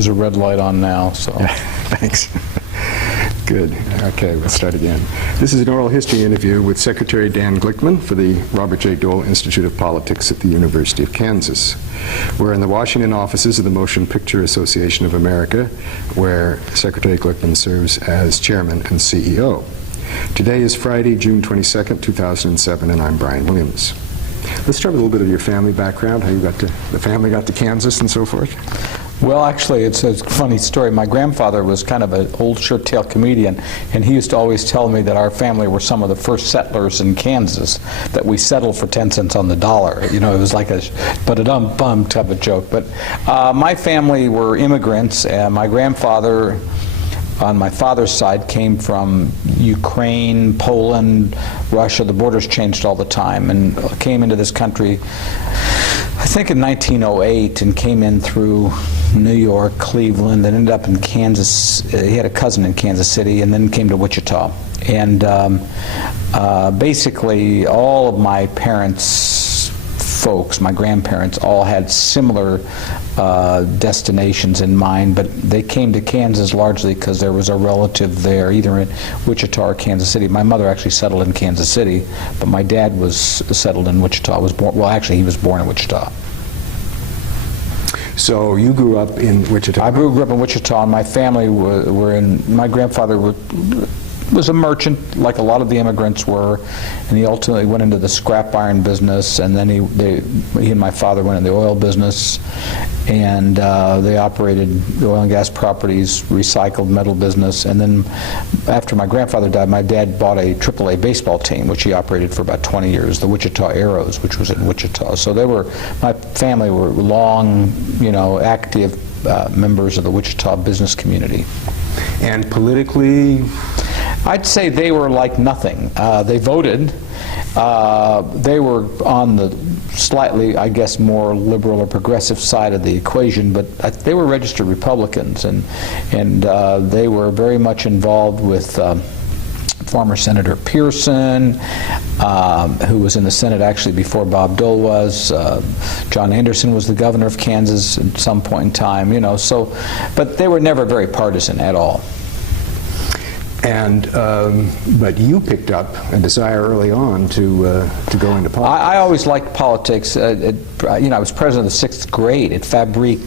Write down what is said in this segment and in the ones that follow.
There's a red light on now, so. Thanks. Good. Okay, we'll start again. This is an oral history interview with Secretary Dan Glickman for the Robert J. Dole Institute of Politics at the University of Kansas. We're in the Washington offices of the Motion Picture Association of America, where Secretary Glickman serves as chairman and CEO. Today is Friday, June 22nd, 2007, and I'm Brian Williams. Let's start with a little bit of your family background, how the family got to Kansas and so forth. Well, actually, it's a funny story. My grandfather was kind of an old shirt-tail comedian, and he used to always tell me that our family were some of the first settlers in Kansas, that we settled for 10 cents on the dollar. You know, it was like a but-a-dum-bum type of joke. But my family were immigrants, and my grandfather, on my father's side, came from Ukraine, Poland, Russia. The borders changed all the time, and came into this country, I think in 1908, and came in through New York, Cleveland, and ended up in Kansas. He had a cousin in Kansas City, and then came to Wichita. And basically, all of my parents' folks, my grandparents, all had similar destinations in mind, but they came to Kansas largely because there was a relative there, either in Wichita or Kansas City. My mother actually settled in Kansas City, but my dad was settled in Wichita. Well, actually, he was born in Wichita. So you grew up in Wichita? I grew up in Wichita, and my family my grandfather was a merchant, like a lot of the immigrants were, and he ultimately went into the scrap iron business, and then he and my father went in the oil business, and they operated oil and gas properties, recycled metal business, and then after my grandfather died, my dad bought a AAA baseball team, which he operated for about 20 years, the Wichita Arrows, which was in Wichita. So my family were long, active members of the Wichita business community. And politically? I'd say they were like nothing. They voted. They were on the slightly, I guess, more liberal or progressive side of the equation, but they were registered Republicans, and they were very much involved with former Senator Pearson, who was in the Senate actually before Bob Dole was. John Anderson was the governor of Kansas at some point in time, but they were never very partisan at all. And but you picked up a desire early on to go into politics. I always liked politics. I was president of the 6th grade at Fabrique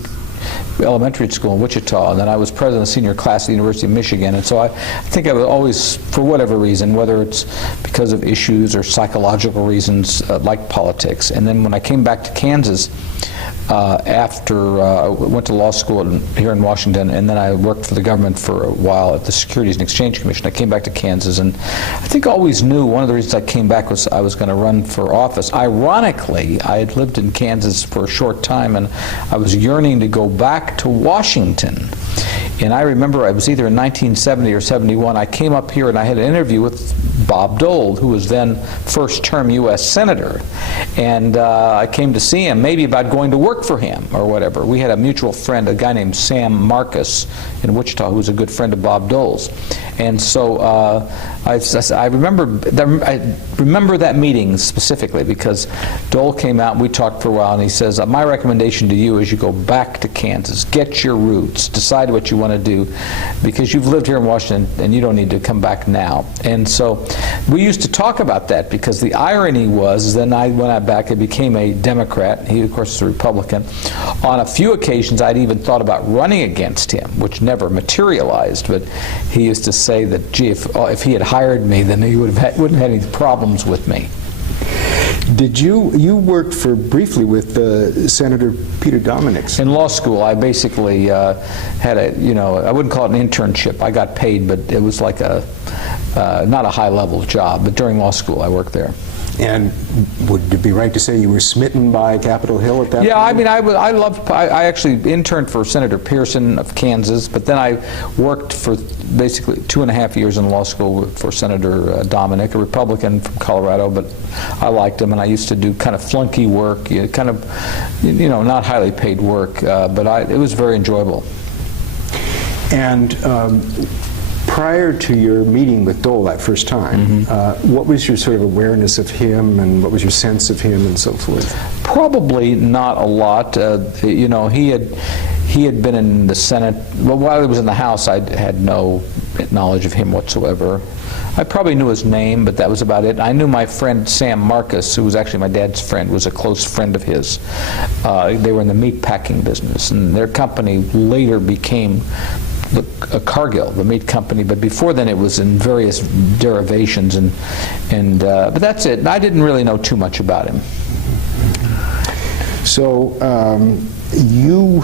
Elementary School in Wichita, and then I was president of the senior class at the University of Michigan. And so I think I was always, for whatever reason, whether it's because of issues or psychological reasons, liked politics. And then when I came back to Kansas, after I went to law school here in Washington, and then I worked for the government for a while at the Securities and Exchange Commission. I came back to Kansas, and I think I always knew one of the reasons I came back was I was going to run for office. Ironically, I had lived in Kansas for a short time, and I was yearning to go back to Washington. And I remember it was either in 1970 or 71, I came up here and I had an interview with Bob Dole, who was then first-term U.S. Senator. And I came to see him, maybe about going to work for him or whatever. We had a mutual friend, a guy named Sam Marcus in Wichita, who was a good friend of Bob Dole's. And so I remember that meeting specifically because Dole came out and we talked for a while, and he says, my recommendation to you is you go back to Kansas, get your roots, decide what you want to do, because you've lived here in Washington and you don't need to come back now. And so we used to talk about that, because the irony was then when I back, I became a Democrat. He, of course, is a Republican. On a few occasions, I'd even thought about running against him, which never materialized. But he used to say that, gee, if he had hired me, then he wouldn't have had any problems with me. Did you worked briefly with Senator Peter Dominick? In law school, I basically had I wouldn't call it an internship. I got paid, but it was like not a high-level job. But during law school, I worked there. And would it be right to say you were smitten by Capitol Hill at that point? Yeah, I mean, I actually interned for Senator Pearson of Kansas, but then I worked for basically 2.5 years in law school for Senator Dominick, a Republican from Colorado, but I liked him, and I used to do kind of flunky work, not highly paid work, but it was very enjoyable. And prior to your meeting with Dole that first time, what was your sort of awareness of him, and what was your sense of him, and so forth? Probably not a lot. he had been in the Senate. Well, while he was in the House, I had no knowledge of him whatsoever. I probably knew his name, but that was about it. I knew my friend Sam Marcus, who was actually my dad's friend, was a close friend of his. They were in the meat packing business, and their company later became Cargill, the meat company, but before then it was in various derivations, but that's it. I didn't really know too much about him. So you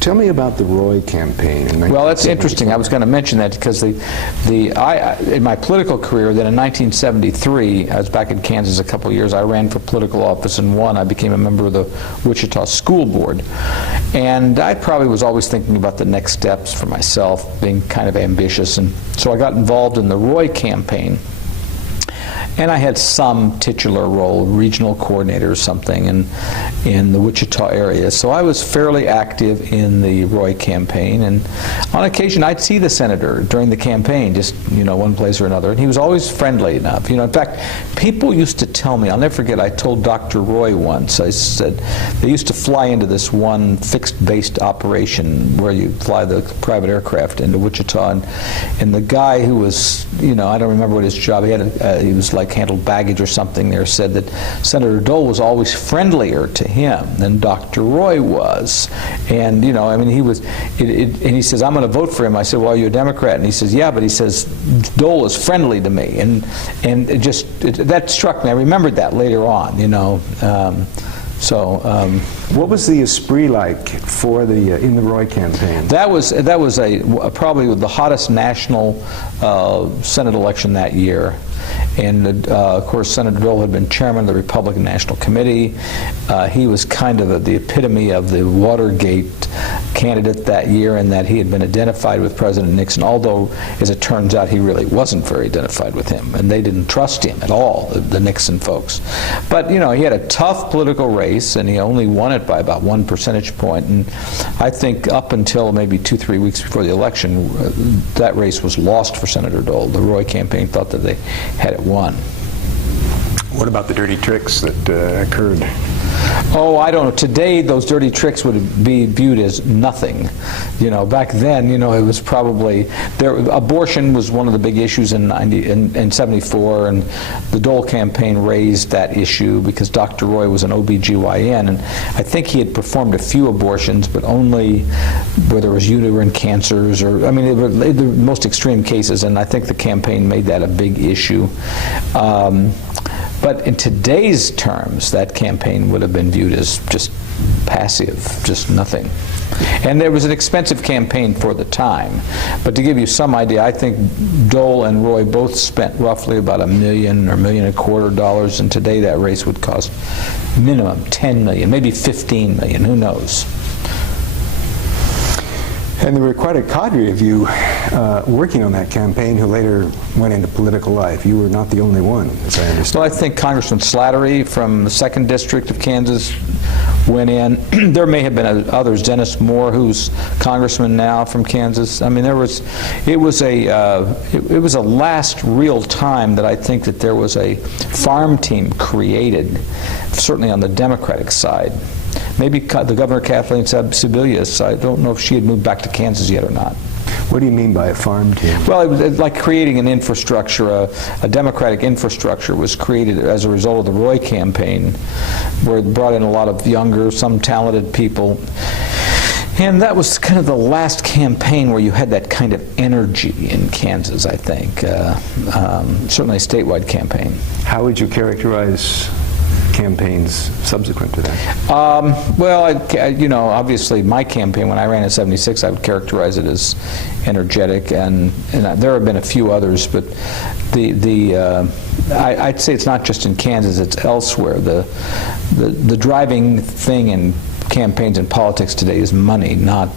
tell me about the Roy campaign. Well, that's interesting. I was going to mention that because in my political career, then in 1973, I was back in Kansas a couple of years. I ran for political office and won. I became a member of the Wichita School Board, and I probably was always thinking about the next steps for myself, being kind of ambitious, and so I got involved in the Roy campaign. And I had some titular role, regional coordinator or something in the Wichita area. So I was fairly active in the Roy campaign, and on occasion I'd see the senator during the campaign, just one place or another, and he was always friendly enough. In fact, people used to tell me, I'll never forget, I told Dr. Roy once, I said, they used to fly into this one fixed-based operation where you fly the private aircraft into Wichita, and the guy who was, I don't remember what his job, he was like handled baggage or something there, said that Senator Dole was always friendlier to him than Dr. Roy was. And, he was, and he says, I'm going to vote for him. I said, well, are you a Democrat? And he says, yeah, but he says, Dole is friendly to me. And that struck me. I remembered that later on, what was the esprit like for in the Roy campaign? That was probably the hottest national Senate election that year. And of course, Senator Dole had been chairman of the Republican National Committee. He was kind of the epitome of the Watergate candidate that year, in that he had been identified with President Nixon, although, as it turns out, he really wasn't very identified with him, and they didn't trust him at all, the Nixon folks. But, he had a tough political race, and he only won it by about 1 percentage point. And I think up until maybe 2-3 weeks before the election, that race was lost for Senator Dole. The Roy campaign thought that they had it won. What about the dirty tricks that occurred? Oh, I don't know. Today, those dirty tricks would be viewed as nothing. Back then, it was probably abortion was one of the big issues in 74, and the Dole campaign raised that issue because Dr. Roy was an OBGYN, and I think he had performed a few abortions, but only where there was uterine cancers, or they were the most extreme cases, and I think the campaign made that a big issue. But in today's terms, that campaign would have been viewed as just passive, just nothing. And there was an expensive campaign for the time. But to give you some idea, I think Dole and Roy both spent roughly about $1 million or $1.25 million, and today that race would cost minimum $10 million, maybe $15 million, who knows. And there were quite a cadre of you working on that campaign who later went into political life. You were not the only one, as I understand. Well, I think Congressman Slattery from the 2nd District of Kansas went in. There may have been others. Dennis Moore, who's congressman now from Kansas. It was a last real time that I think that there was a farm team created, certainly on the Democratic side. Maybe the Governor Kathleen Sebelius, I don't know if she had moved back to Kansas yet or not. What do you mean by a farm team? Well, it was like creating an infrastructure, a Democratic infrastructure was created as a result of the Roy campaign, where it brought in a lot of younger, some talented people. And that was kind of the last campaign where you had that kind of energy in Kansas, I think. Certainly a statewide campaign. How would you characterize campaigns subsequent to that? Well, obviously my campaign, when I ran in '76, I would characterize it as energetic, and there have been a few others, but I'd say it's not just in Kansas, it's elsewhere. The driving thing in campaigns and politics today is money, not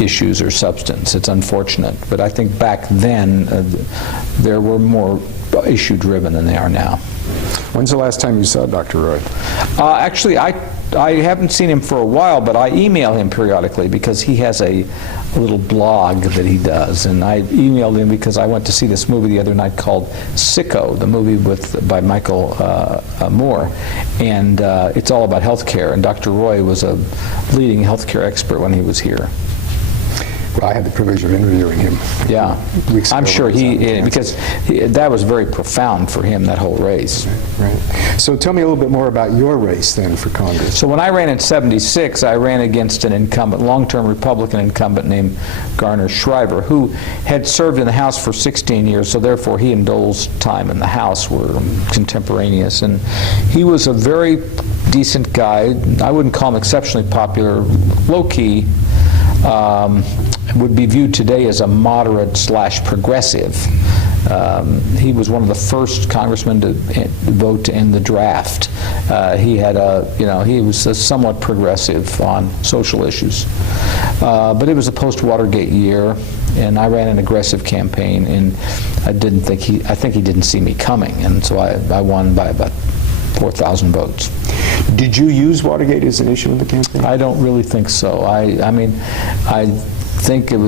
issues or substance. It's unfortunate, but I think back then there were more issue-driven than they are now. When's the last time you saw Dr. Roy? Actually, I I haven't seen him for a while, but I email him periodically because he has a little blog that he does. And I emailed him because I went to see this movie the other night called Sicko, the movie by Michael Moore. And it's all about healthcare. And Dr. Roy was a leading healthcare expert when he was here. Well, I had the privilege of interviewing him. Yeah, I'm sure because that was very profound for him, that whole race. Right. So tell me a little bit more about your race then for Congress. So when I ran in '76, I ran against an incumbent, long-term Republican incumbent named Garner Schreiber, who had served in the House for 16 years, so therefore he and Doles' time in the House were contemporaneous. And he was a very decent guy. I wouldn't call him exceptionally popular, low-key. Would be viewed today as a moderate/progressive. He was one of the first congressmen to vote to end the draft. He had he was somewhat progressive on social issues. But it was a post-Watergate year, and I ran an aggressive campaign, and I think he didn't see me coming, and so I won by about 4,000 votes. Did you use Watergate as an issue in the campaign? I don't really think so. I mean, I think it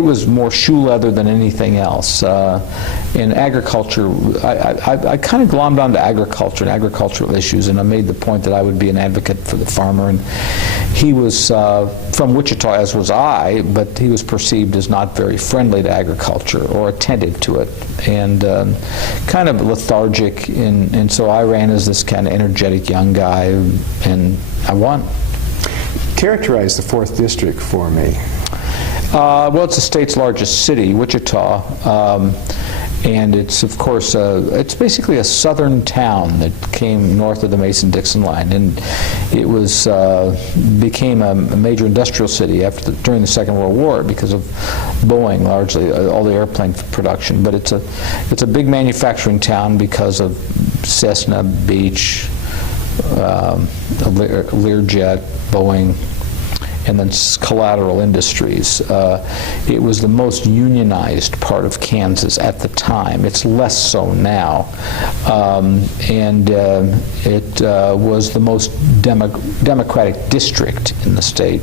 was more shoe leather than anything else. In agriculture, I kind of glommed onto agriculture and agricultural issues, and I made the point that I would be an advocate for the farmer. And he was from Wichita, as was I, but he was perceived as not very friendly to agriculture or attentive to it, and kind of lethargic. And so I ran as this kind of energetic young guy, and I won. Characterize the 4th District for me. Well, it's the state's largest city, Wichita, and it's, of course, it's basically a southern town that came north of the Mason-Dixon line, and it was became a major industrial city during the Second World War because of Boeing, largely all the airplane production. But it's a big manufacturing town because of Cessna, Beech, Learjet, Boeing, and then collateral industries. It was the most unionized part of Kansas at the time. It's less so now. And it was the most democratic district in the state.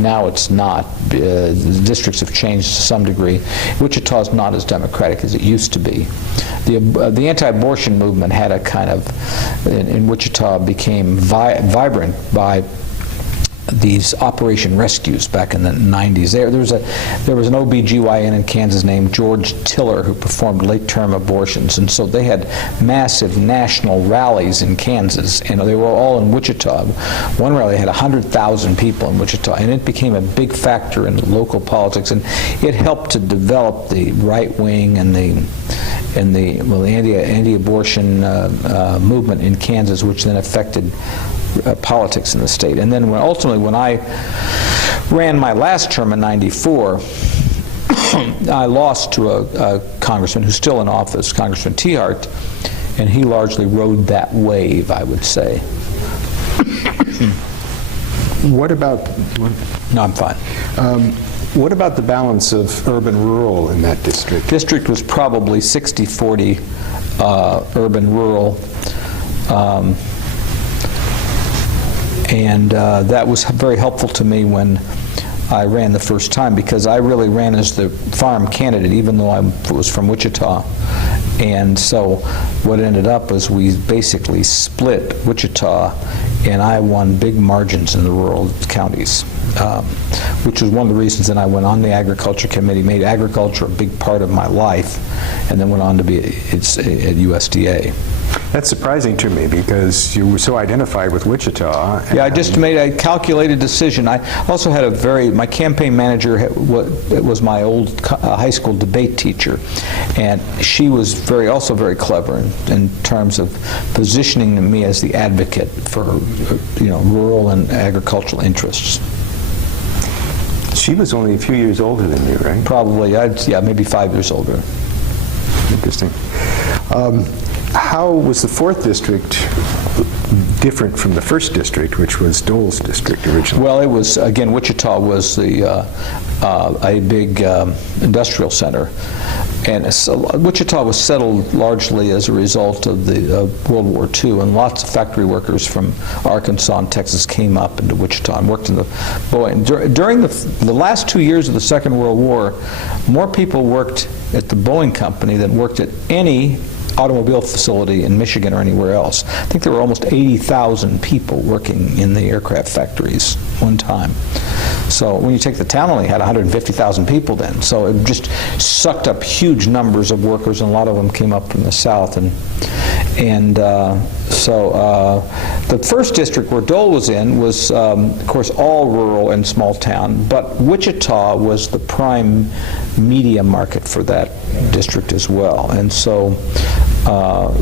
Now it's not. The districts have changed to some degree. Wichita is not as democratic as it used to be. The anti-abortion movement had a kind of, in Wichita, became vibrant by these operation rescues back in the 90s. There was an OBGYN in Kansas named George Tiller who performed late-term abortions, and so they had massive national rallies in Kansas, and they were all in Wichita. One rally had 100,000 people in Wichita, and it became a big factor in local politics, and it helped to develop the right wing and the anti-abortion movement in Kansas, which then affected politics in the state. And then ultimately, when I ran my last term in '94, I lost to a congressman who's still in office, Congressman Tiahrt, and he largely rode that wave, I would say. What about... No, I'm fine. What about the balance of urban-rural in that district? District was probably 60-40 urban-rural. And that was very helpful to me when I ran the first time, because I really ran as the farm candidate, even though I was from Wichita. And so what ended up was we basically split Wichita, and I won big margins in the rural counties, which was one of the reasons that I went on the Agriculture Committee, made agriculture a big part of my life, and then went on to be at USDA. That's surprising to me because you were so identified with Wichita. Yeah, I just made a calculated decision. I also had my campaign manager was my old high school debate teacher, and she was also very clever in terms of positioning me as the advocate for rural and agricultural interests. She was only a few years older than you, right? Probably, yeah, maybe 5 years older. Interesting. How was the 4th District different from the first district, which was Doles district originally. Well, it was, again, Wichita was a big industrial center. And Wichita was settled largely as a result of the World War II, and lots of factory workers from Arkansas and Texas came up into Wichita and worked in the Boeing. During the last 2 years of the Second World War, more people worked at the Boeing company than worked at any automobile facility in Michigan or anywhere else. I think there were almost 80,000 people working in the aircraft factories one time. So when you take the town, only had 150,000 people then. So it just sucked up huge numbers of workers, and a lot of them came up from the south. So the first district where Dole was in was, of course, all rural and small town, but Wichita was the prime media market for that district as well. And so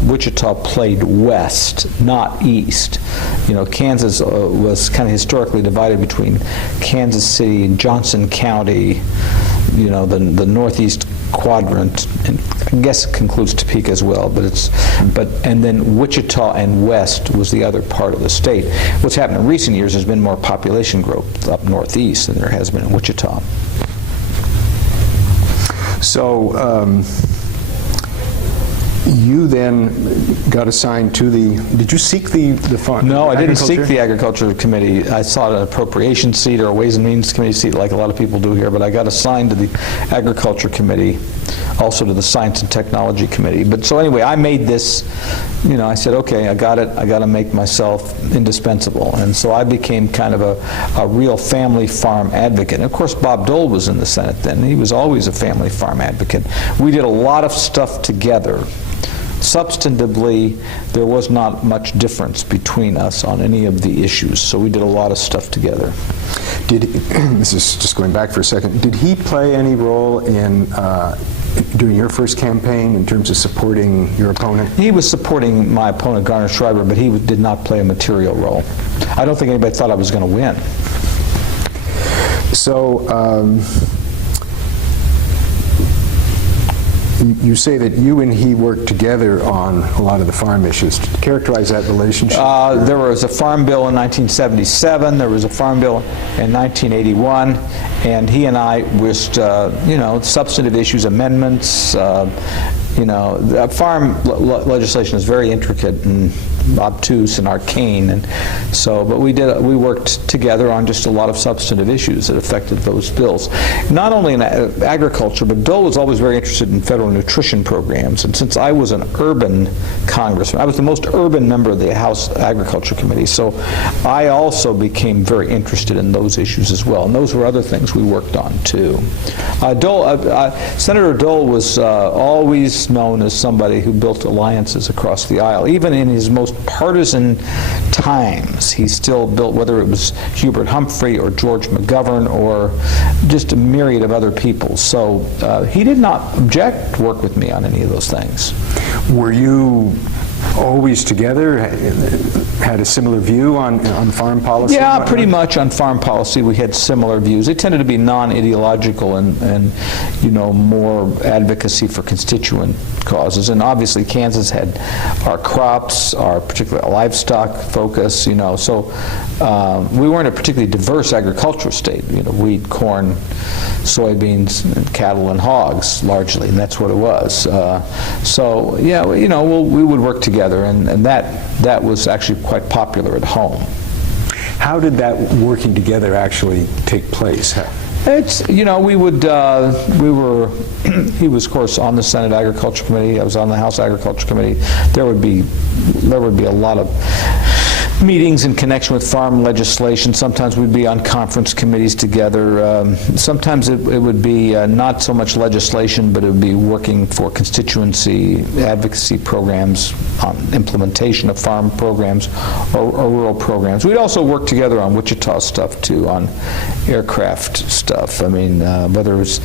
Wichita played west, not east. You know, Kansas was kind of historically divided between Kansas City and Johnson County, you know, the northeast quadrant, and I guess it concludes Topeka as well, and then Wichita and west was the other part of the state. What's happened in recent years has been more population growth up northeast than there has been in Wichita. So you then got assigned to did you seek the farm? No, I didn't seek the Agriculture Committee. I sought an appropriations seat or a Ways and Means Committee seat like a lot of people do here, but I got assigned to the Agriculture Committee, also to the Science and Technology Committee. But so anyway, I made this, you know, I said, okay, I got it, I got to make myself indispensable. And so I became kind of a real family farm advocate. And of course, Bob Dole was in the Senate then. He was always a family farm advocate. We did a lot of stuff together. Substantively, there was not much difference between us on any of the issues, so we did a lot of stuff together. This is just going back for a second, did he play any role in during your first campaign in terms of supporting your opponent? He was supporting my opponent, Garner Schreiber, but he did not play a material role. I don't think anybody thought I was going to win. So, you say that you and he worked together on a lot of the farm issues. Characterize that relationship. There was a farm bill in 1977. There was a farm bill in 1981, and he and I was, you know, substantive issues, amendments. You know, the farm legislation is very intricate and obtuse and arcane, and so. But we worked together on just a lot of substantive issues that affected those bills. Not only in agriculture, but Dole was always very interested in federal nutrition programs. And since I was an urban congressman, I was the most urban member of the House Agriculture Committee. So I also became very interested in those issues as well. And those were other things we worked on too. Senator Dole was always known as somebody who built alliances across the aisle. Even in his most partisan times, he still built, whether it was Hubert Humphrey or George McGovern or just a myriad of other people. So he did not object to work with me on any of those things. Were you always together, had a similar view on farm policy? Yeah, pretty much on farm policy we had similar views. They tended to be non-ideological and you know, more advocacy for constituent causes. And obviously Kansas had our crops, our particular livestock focus, you know, so we weren't a particularly diverse agricultural state, you know, wheat, corn, soybeans, and cattle and hogs largely, and that's what it was. So yeah, you know, we would work together, and that was actually quite popular at home. How did that working together actually take place? It's, you know, he was of course on the Senate Agriculture Committee, I was on the House Agriculture Committee. There would be a lot of meetings in connection with farm legislation. Sometimes we'd be on conference committees together. Sometimes it would be not so much legislation, but it would be working for constituency advocacy programs, on implementation of farm programs or rural programs. We'd also work together on Wichita stuff too, on aircraft stuff. I mean, whether it was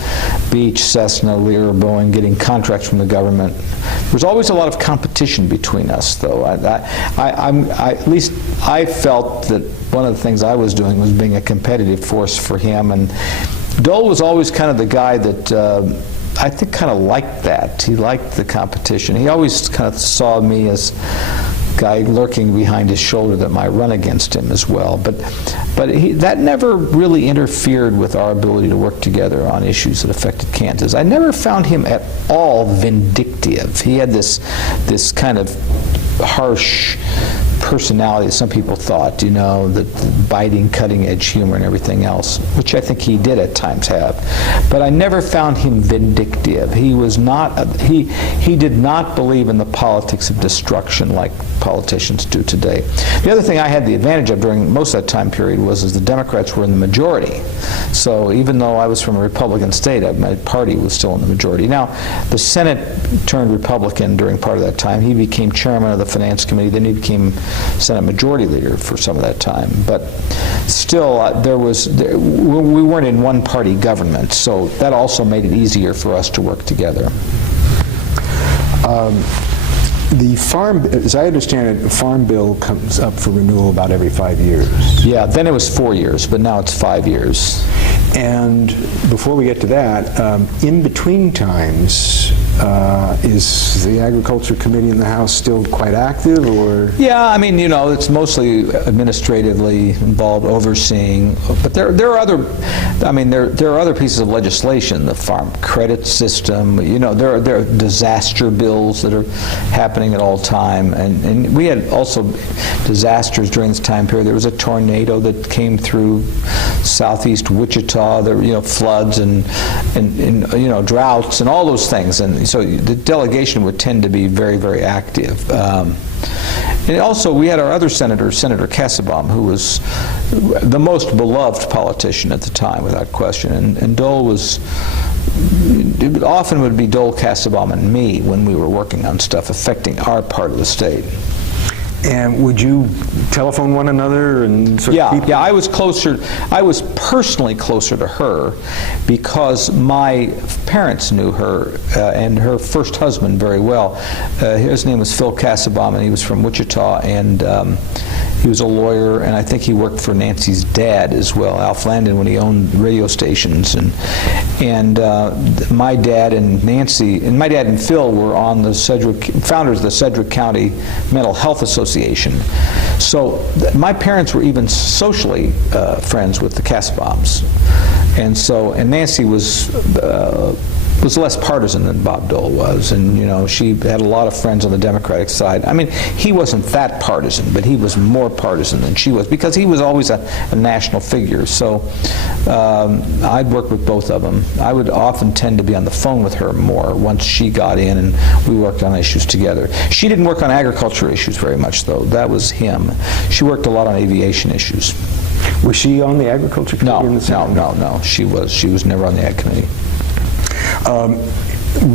Beech, Cessna, Lear, Boeing, getting contracts from the government. There was always a lot of competition between us, though. At least I felt that one of the things I was doing was being a competitive force for him, and Dole was always kind of the guy that I think kind of liked that. He liked the competition. He always kind of saw me as guy lurking behind his shoulder that might run against him as well. But that never really interfered with our ability to work together on issues that affected Kansas. I never found him at all vindictive. He had this kind of harsh personality that some people thought, you know, the biting, cutting-edge humor and everything else, which I think he did at times have. But I never found him vindictive. He was not, he did not believe in the politics of destruction like politicians do today. The other thing I had the advantage of during most of that time period was the Democrats were in the majority. So even though I was from a Republican state, my party was still in the majority. Now, the Senate turned Republican during part of that time. He became chairman of the Finance Committee, then he became Senate Majority Leader for some of that time. But still, we weren't in one-party government, so that also made it easier for us to work together. The farm, as I understand it, the Farm Bill comes up for renewal about every 5 years. Yeah, then it was 4 years, but now it's 5 years. And before we get to that, in between times, is the Agriculture Committee in the House still quite active, or? Yeah, I mean, you know, it's mostly administratively involved, overseeing, but there are other, I mean, there are other pieces of legislation, the farm credit system, you know, there are disaster bills that are happening at all time, and we had also disasters during this time period. There was a tornado that came through southeast Wichita, there were, you know, floods and you know, droughts and all those things, and so the delegation would tend to be very, very active. And also, we had our other senator, Senator Kassebaum, who was the most beloved politician at the time, without question. And Dole was, it often would be Dole, Kassebaum, and me when we were working on stuff affecting our part of the state. And would you telephone one another and sort of keep Yeah, I was closer, I was personally closer to her because my parents knew her and her first husband very well. His name was Phil Kassebaum, and he was from Wichita, and he was a lawyer, and I think he worked for Nancy's dad as well, Al Flandin, when he owned radio stations. And my dad and Nancy, and my dad and Phil were on the founders of the Sedgwick County Mental Health Association. So my parents were even socially friends with the Kassebaums. And Nancy was less partisan than Bob Dole was, and you know, she had a lot of friends on the Democratic side. I mean, he wasn't that partisan, but he was more partisan than she was because he was always a national figure. So I'd work with both of them. I would often tend to be on the phone with her more once she got in, and we worked on issues together. She didn't work on agriculture issues very much, though. That was him. She worked a lot on aviation issues. Was she on the Agriculture Committee? No. She was never on the Ag Committee.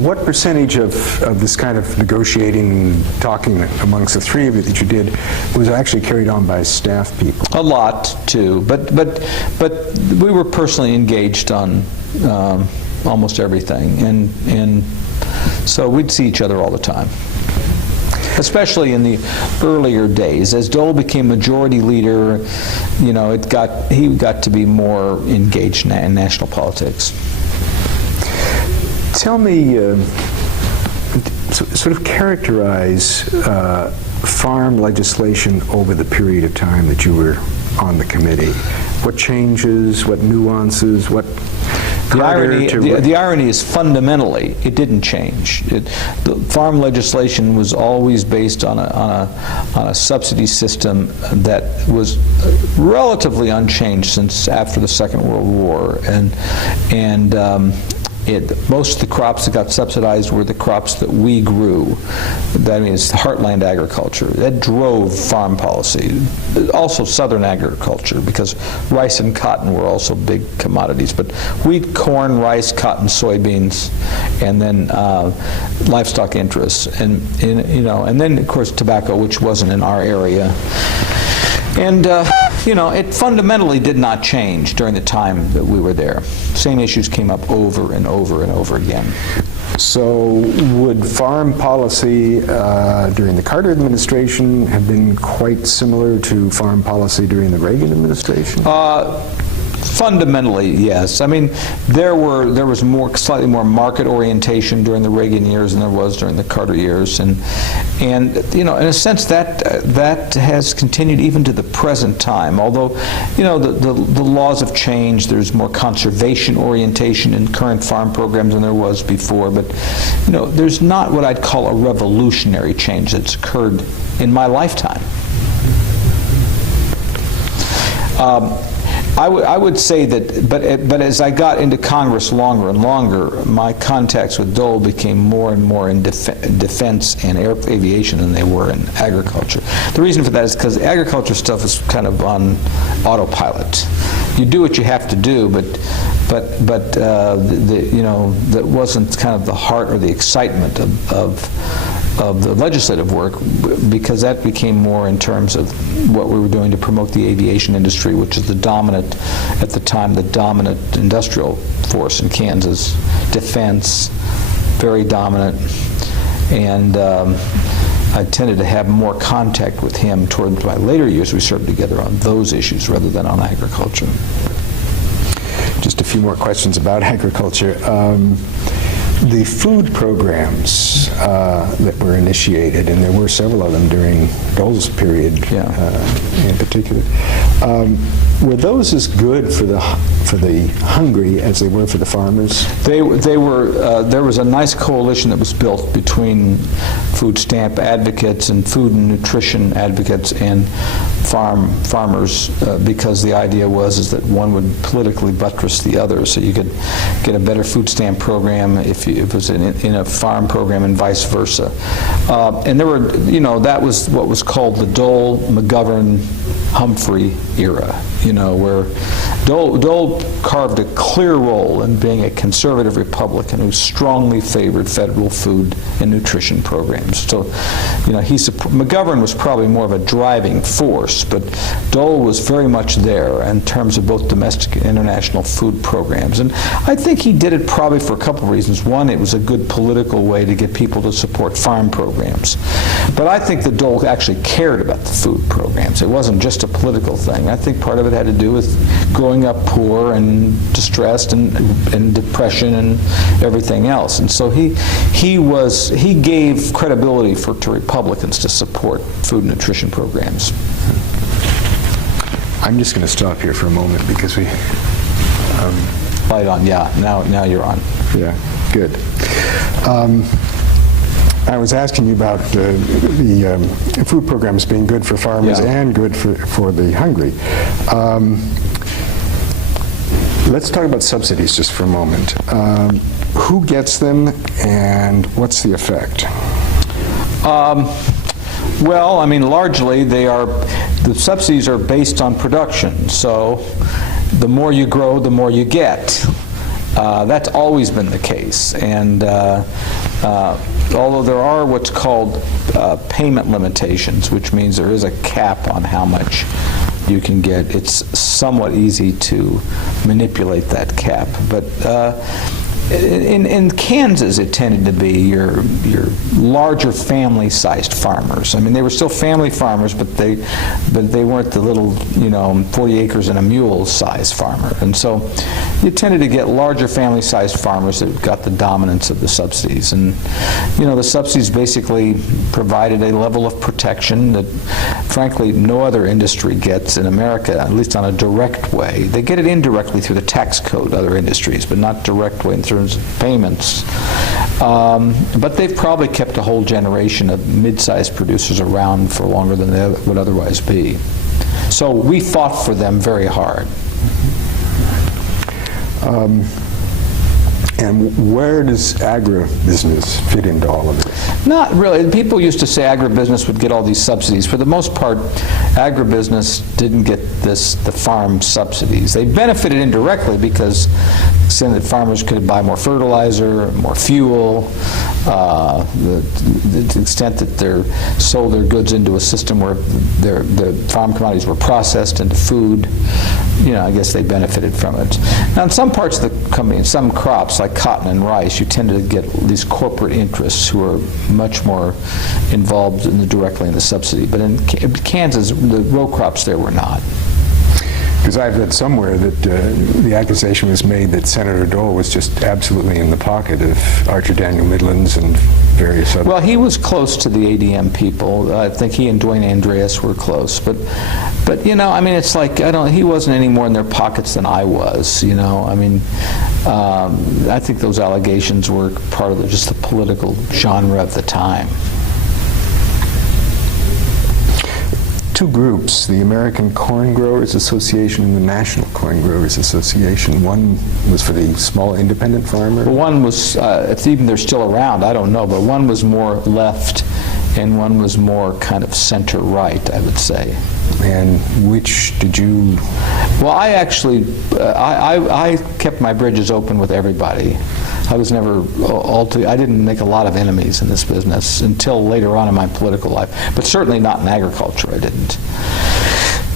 What percentage of this kind of negotiating, talking amongst the three of you that you did was actually carried on by staff people? A lot, too, but we were personally engaged on almost everything, and so we'd see each other all the time. Especially in the earlier days, as Dole became majority leader, you know, he got to be more engaged in national politics. Tell me, sort of characterize farm legislation over the period of time that you were on the committee. What changes, what nuances, what... The irony is fundamentally, it didn't change. The farm legislation was always based on a subsidy system that was relatively unchanged since after the Second World War, and most of the crops that got subsidized were the crops that we grew. That means heartland agriculture. That drove farm policy. Also southern agriculture, because rice and cotton were also big commodities. But wheat, corn, rice, cotton, soybeans, and then livestock interests, and you know, and then of course tobacco, which wasn't in our area. And you know, it fundamentally did not change during the time that we were there. Same issues came up over and over and over again. So would farm policy during the Carter administration have been quite similar to farm policy during the Reagan administration? Fundamentally, yes. I mean, there was slightly more market orientation during the Reagan years than there was during the Carter years, and you know, in a sense, that has continued even to the present time. Although, you know, the laws have changed. There's more conservation orientation in current farm programs than there was before. But, you know, there's not what I'd call a revolutionary change that's occurred in my lifetime. I would say that, but as I got into Congress longer and longer, my contacts with Dole became more and more in defense and aviation than they were in agriculture. The reason for that is because agriculture stuff is kind of on autopilot. You do what you have to do, but you know, that wasn't kind of the heart or the excitement of the legislative work, because that became more in terms of what we were doing to promote the aviation industry, which is the dominant, at the time, the dominant industrial force in Kansas. Defense, very dominant, and I tended to have more contact with him toward my later years. We served together on those issues rather than on agriculture. Just a few more questions about agriculture. The food programs that were initiated, and there were several of them during Doles' period, in particular, were those as good for the hungry as they were for the farmers? They were. There was a nice coalition that was built between food stamp advocates and food and nutrition advocates and farmers, because the idea was that one would politically buttress the other, so you could get a better food stamp program if it was in a farm program, and vice versa. And there were, you know, that was what was called the Dole, Mcgovern, Humphrey era, you know, where Dole carved a clear role in being a conservative Republican who strongly favored federal food and nutrition programs. So, you know, Mcgovern was probably more of a driving force, but Dole was very much there in terms of both domestic and international food programs. And I think he did it probably for a couple of reasons. One, it was a good political way to get people to support farm programs. But I think that Dole actually cared about the food programs. It wasn't just a political thing. I think part of it had to do with growing up poor and distressed and depression and everything else. And so he gave credibility to Republicans to support food and nutrition programs. I'm just going to stop here for a moment because we... Light on, yeah. Now you're on. Yeah, good. I was asking you about the food programs being good for farmers and good for the hungry. Let's talk about subsidies just for a moment. Who gets them, and what's the effect? Well, I mean, largely the subsidies are based on production. So the more you grow, the more you get. That's always been the case. And although there are what's called payment limitations, which means there is a cap on how much you can get, it's somewhat easy to manipulate that cap. But in Kansas, it tended to be your larger family-sized farmers. I mean, they were still family farmers, but they weren't the little, 40 acres and a mule size farmer. And so you tended to get larger family-sized farmers that got the dominance of the subsidies. And the subsidies basically provided a level of protection that, frankly, no other industry gets in America, at least on a direct way. They get it indirectly through the tax code, other industries, but not directly in terms of payments. But they've probably kept a whole generation of mid-sized producers around for longer than they would otherwise be. So we fought for them very hard. And where does agribusiness fit into all of this? Not really. People used to say agribusiness would get all these subsidies. For the most part, agribusiness didn't get the farm subsidies. They benefited indirectly because the farmers could buy more fertilizer, more fuel, the extent that they sold their goods into a system where the farm commodities were processed into food. I guess they benefited from it. Now, in some parts of the company, in some crops like cotton and rice, you tend to get these corporate interests who are much more involved directly in the subsidy. But in Kansas, the row crops there were not. Because I've read somewhere that the accusation was made that Senator Dole was just absolutely in the pocket of Archer Daniel Midlands and various other... Well, he was close to the ADM people. I think he and Dwayne Andreas were close. But you know, I mean, it's like, he wasn't any more in their pockets than I was, you know. I mean, I think those allegations were part of just the political genre of the time. Two groups, the American Corn Growers Association and the National Corn Growers Association. One was for the small independent farmer. Well, one was, if even they're still around, I don't know, but one was more left and one was more kind of center-right, I would say. And which did you... Well, I actually, I kept my bridges open with everybody. I was never, I didn't make a lot of enemies in this business until later on in my political life, but certainly not in agriculture, I didn't.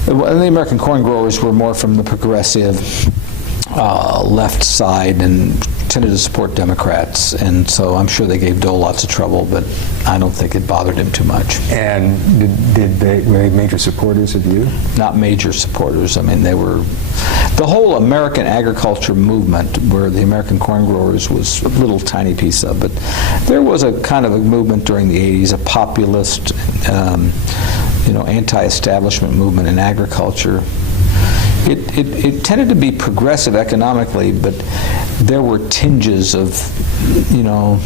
The American Corn Growers were more from the progressive left side and tended to support Democrats, and so I'm sure they gave Dole lots of trouble, but I don't think it bothered him too much. And were they major supporters of you? Not major supporters. I mean, they were, the whole American agriculture movement, where the American Corn Growers was a little tiny piece of, but there was a kind of a movement during the 80s, a populist, you know, anti-establishment movement in agriculture. It tended to be progressive economically, but there were tinges of, you know,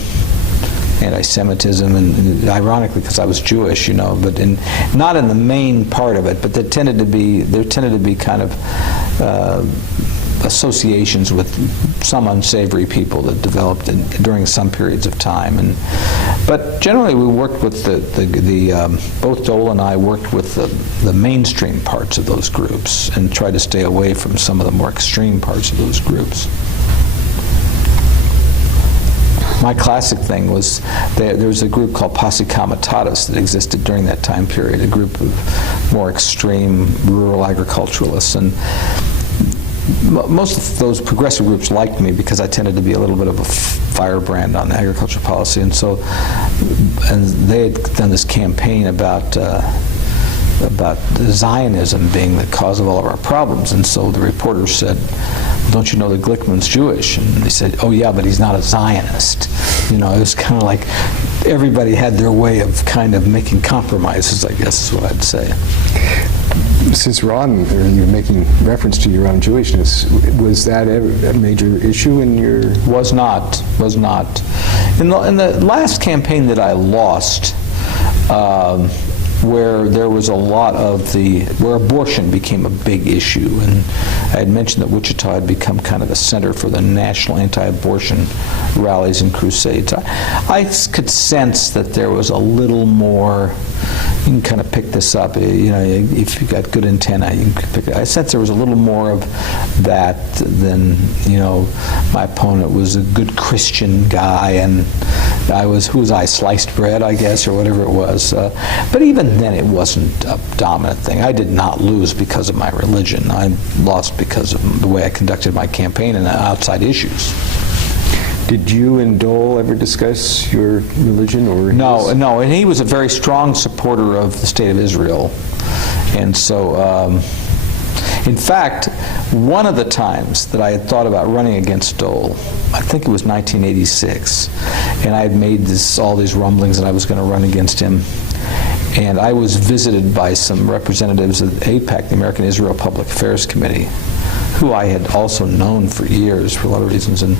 anti-Semitism, and ironically, because I was Jewish, you know, but not in the main part of it, but there tended to be kind of associations with some unsavory people that developed during some periods of time. But generally, we worked with both Dole and I worked with the mainstream parts of those groups and tried to stay away from some of the more extreme parts of those groups. My classic thing was there was a group called Posse Comitatus that existed during that time period, a group of more extreme rural agriculturalists, and most of those progressive groups liked me because I tended to be a little bit of a firebrand on agriculture policy, and they had done this campaign about Zionism being the cause of all of our problems, and so the reporters said, "Don't you know that Glickman's Jewish?" And they said, "Oh yeah, but he's not a Zionist." You know, it was kind of like everybody had their way of kind of making compromises, I guess is what I'd say. Since you're making reference to your own Jewishness, was that a major issue in your... Was not. In the last campaign that I lost, where there was a lot of where abortion became a big issue, and I had mentioned that Wichita had become kind of a center for the national anti-abortion rallies and crusades. I could sense that there was a little more, you can kind of pick this up, you know, if you've got good antennae, you can pick it. I sense there was a little more of that than, you know, my opponent was a good Christian guy, and who was I, sliced bread, I guess, or whatever it was. But even then, it wasn't a dominant thing. I did not lose because of my religion. I lost because of the way I conducted my campaign and outside issues. Did you and Dole ever discuss your religion or his? No, and he was a very strong supporter of the State of Israel. And so, in fact, one of the times that I had thought about running against Dole, I think it was 1986, and I had made all these rumblings that I was going to run against him. And I was visited by some representatives of AIPAC, the American Israel Public Affairs Committee, who I had also known for years for a lot of reasons, and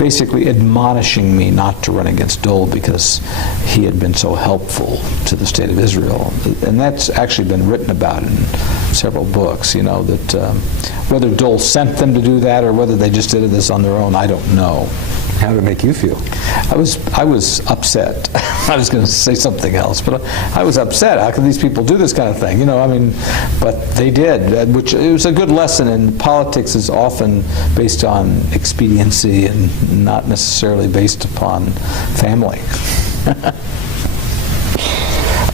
basically admonishing me not to run against Dole because he had been so helpful to the State of Israel. And that's actually been written about in several books, you know, that whether Dole sent them to do that or whether they just did this on their own, I don't know. How did it make you feel? I was upset. I was going to say something else, but I was upset. How could these people do this kind of thing? You know, I mean, but they did, which it was a good lesson. And politics is often based on expediency and not necessarily based upon family.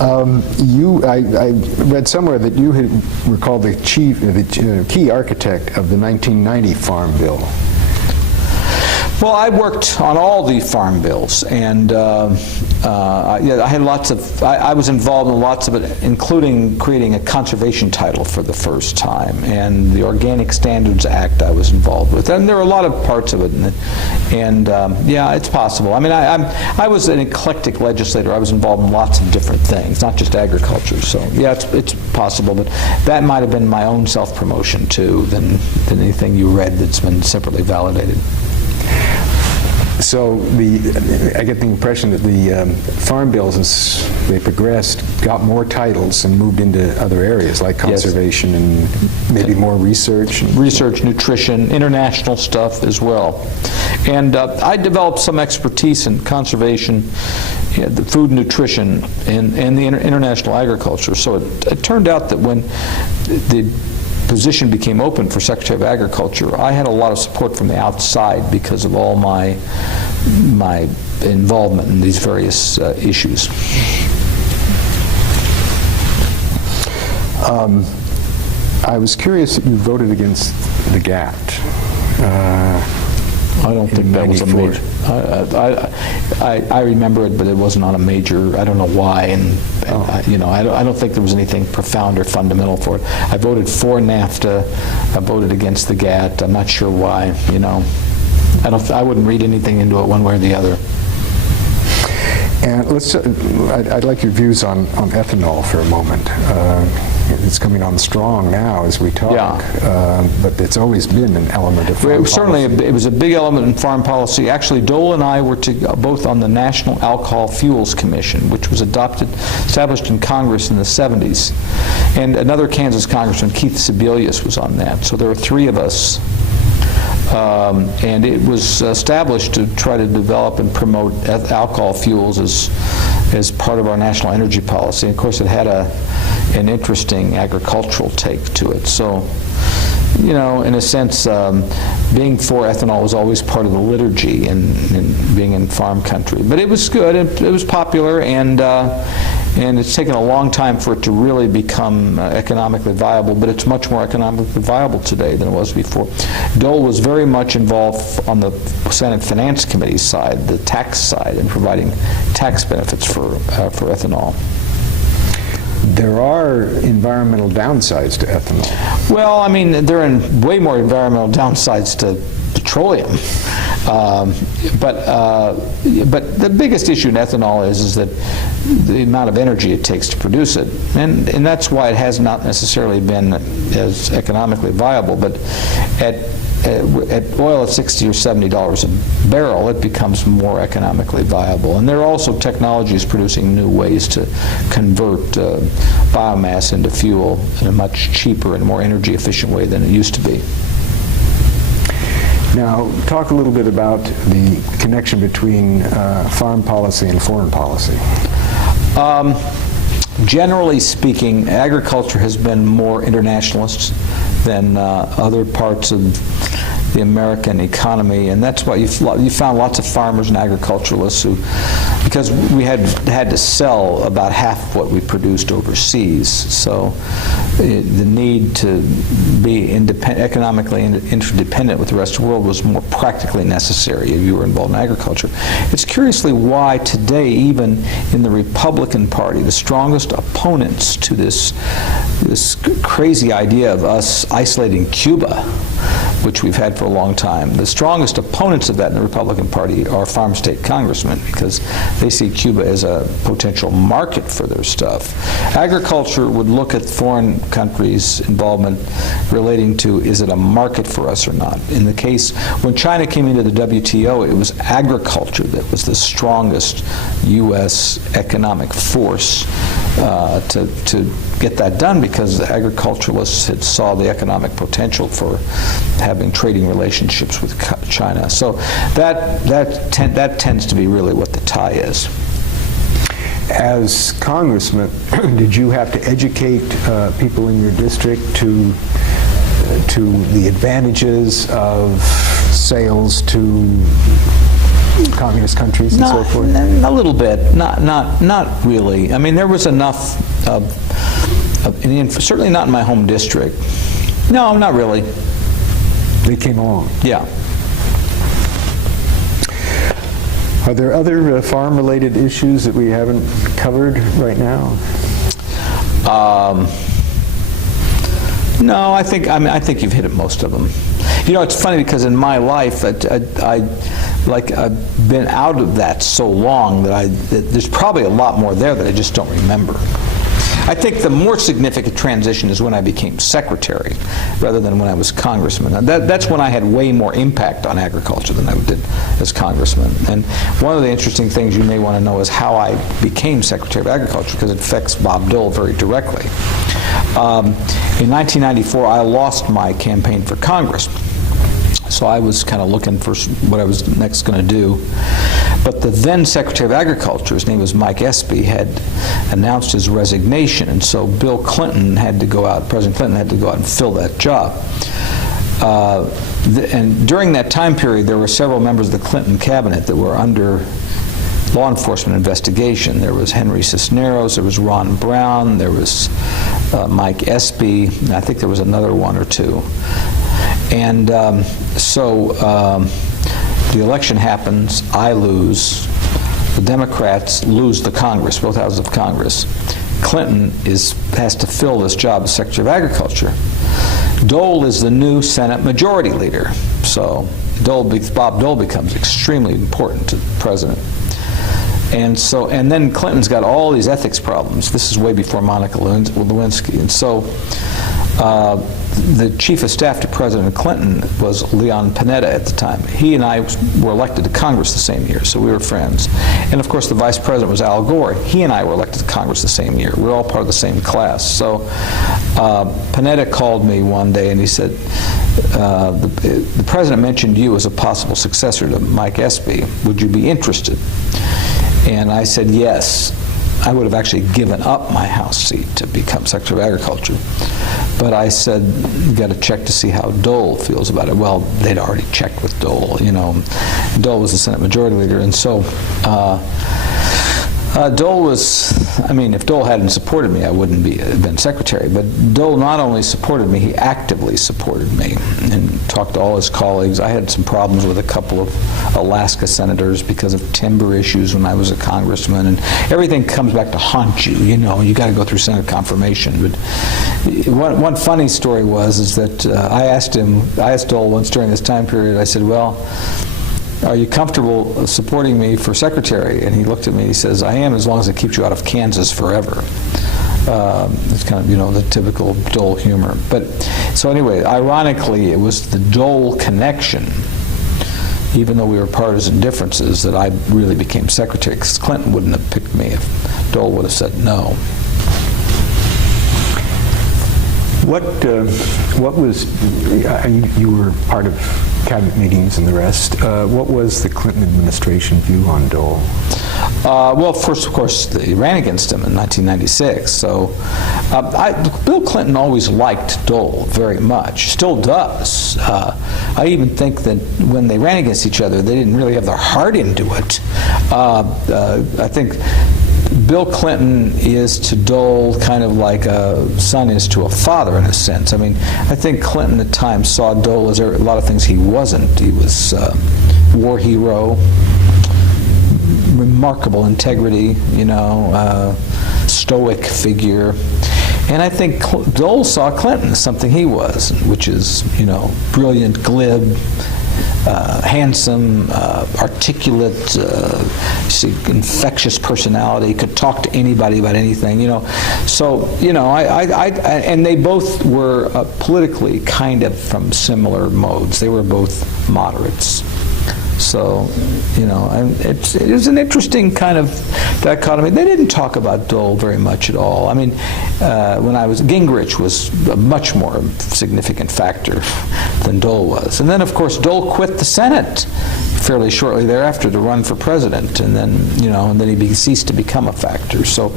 I read somewhere that you were called the key architect of the 1990 Farm Bill. Well, I worked on all the farm bills, and I had lots of, I was involved in lots of it, including creating a conservation title for the first time, and the Organic Standards Act I was involved with. And there are a lot of parts of it, and yeah, it's possible. I mean, I was an eclectic legislator. I was involved in lots of different things, not just agriculture. So yeah, it's possible, but that might have been my own self-promotion too, than anything you read that's been separately validated. So I get the impression that the farm bills, as they progressed, got more titles and moved into other areas like conservation and maybe more research. Research, nutrition, international stuff as well. And I developed some expertise in conservation, the food and nutrition, and the international agriculture. So it turned out that when the position became open for Secretary of Agriculture, I had a lot of support from the outside because of all my involvement in these various issues. I was curious that you voted against the GATT. I don't think that was a major. I remember it, but it wasn't on a major. I don't know why, and you know, I don't think there was anything profound or fundamental for it. I voted for NAFTA. I voted against the GATT. I'm not sure why. You know, I wouldn't read anything into it one way or the other. And I'd like your views on ethanol for a moment. It's coming on strong now as we talk, yeah. But it's always been an element of foreign Certainly, policy. it was a big element in foreign policy. Actually, Dole and I were both on the National Alcohol Fuels Commission, which was established in Congress in the 70s. And another Kansas Congressman, Keith Sebelius, was on that. So there were three of us. And it was established to try to develop and promote alcohol fuels as part of our national energy policy. And of course, it had an interesting agricultural take to it. So, you know, in a sense, being for ethanol was always part of the liturgy in being in farm country. But it was good, it was popular, and it's taken a long time for it to really become economically viable, but it's much more economically viable today than it was before. Dole was very much involved on the Senate Finance Committee side, the tax side, in providing tax benefits for ethanol. There are environmental downsides to ethanol. Well, I mean, there are way more environmental downsides to petroleum. But the biggest issue in ethanol is that the amount of energy it takes to produce it. And that's why it has not necessarily been as economically viable. But at oil at $60 or $70 a barrel, it becomes more economically viable. And there are also technologies producing new ways to convert biomass into fuel in a much cheaper and more energy efficient way than it used to be. Now, talk a little bit about the connection between foreign policy and foreign policy. Generally speaking, agriculture has been more internationalist than other parts of the American economy, and that's why you found lots of farmers and agriculturalists who, because we had to sell about half of what we produced overseas, so the need to be economically interdependent with the rest of the world was more practically necessary if you were involved in agriculture. It's curiously why today, even in the Republican Party, the strongest opponents to this crazy idea of us isolating Cuba, which we've had for a long time, the strongest opponents of that in the Republican Party are farm state congressmen, because they see Cuba as a potential market for their stuff. Agriculture would look at foreign countries' involvement relating to, is it a market for us or not? In the case, when China came into the WTO, it was agriculture that was the strongest U.S. economic force to get that done, because the agriculturalists had saw the economic potential for having trading relationships with China. So that tends to be really what the tie is. As congressman, did you have to educate people in your district to the advantages of sales to communist countries and so forth? A little bit, not really. I mean, there was enough certainly not in my home district. No, not really. They came along. Yeah. Are there other farm-related issues that we haven't covered right now? No, I think you've hit at most of them. You know, it's funny because in my life, I've been out of that so long that there's probably a lot more there that I just don't remember. I think the more significant transition is when I became secretary rather than when I was congressman. And that's when I had way more impact on agriculture than I did as congressman. And one of the interesting things you may want to know is how I became secretary of agriculture, because it affects Bob Dole very directly. In 1994, I lost my campaign for Congress. So I was kind of looking for what I was next going to do. But the then Secretary of Agriculture, his name was Mike Espy, had announced his resignation, and so Bill Clinton had to go out, President Clinton had to go out and fill that job. And during that time period, there were several members of the Clinton cabinet that were under law enforcement investigation. There was Henry Cisneros, there was Ron Brown, there was Mike Espy, and I think there was another one or two. And so the election happens, I lose, the Democrats lose the Congress, both houses of Congress. Clinton has to fill this job as Secretary of Agriculture. Dole is the new Senate Majority Leader, so Bob Dole becomes extremely important to the president. And then Clinton's got all these ethics problems. This is way before Monica Lewinsky. And so the chief of staff to President Clinton was Leon Panetta at the time. He and I were elected to Congress the same year, so we were friends. And of course the vice president was Al Gore. He and I were elected to Congress the same year. We were all part of the same class. So Panetta called me one day and he said, the president mentioned you as a possible successor to Mike Espy. Would you be interested? And I said yes. I would have actually given up my House seat to become Secretary of Agriculture. But I said, you got to check to see how Dole feels about it. Well, they'd already checked with Dole, you know. Dole was the Senate Majority Leader, and so Dole was, I mean, if Dole hadn't supported me, I wouldn't have been secretary. But Dole not only supported me, he actively supported me and talked to all his colleagues. I had some problems with a couple of Alaska senators because of timber issues when I was a congressman, and everything comes back to haunt you, you know. You got to go through Senate confirmation. But one funny story is that I asked Dole once during this time period, I said, well, are you comfortable supporting me for secretary? And he looked at me, he says, I am, as long as it keeps you out of Kansas forever. It's kind of, you know, the typical Dole humor. But, so anyway, ironically, it was the Dole connection, even though we were partisan differences, that I really became secretary, because Clinton wouldn't have picked me if Dole would have said no. What was, you were part of cabinet meetings and the rest, what was the Clinton administration view on Dole? Well, first, of course, they ran against him in 1996. So Bill Clinton always liked Dole very much, still does. I even think that when they ran against each other, they didn't really have their heart into it. I think Bill Clinton is to Dole kind of like a son is to a father in a sense. I mean, I think Clinton at times saw Dole as a lot of things he wasn't. He was a war hero, remarkable integrity, you know, stoic figure. And I think Dole saw Clinton as something he was, which is, you know, brilliant, glib, handsome, articulate, infectious personality, could talk to anybody about anything, you know. So, you know, and they both were politically kind of from similar modes. They were both moderates. So, you know, it is an interesting kind of dichotomy. They didn't talk about Dole very much at all. I mean, Gingrich was a much more significant factor than Dole was. And then, of course, Dole quit the Senate fairly shortly thereafter to run for president, and then, you know, and then he ceased to become a factor. So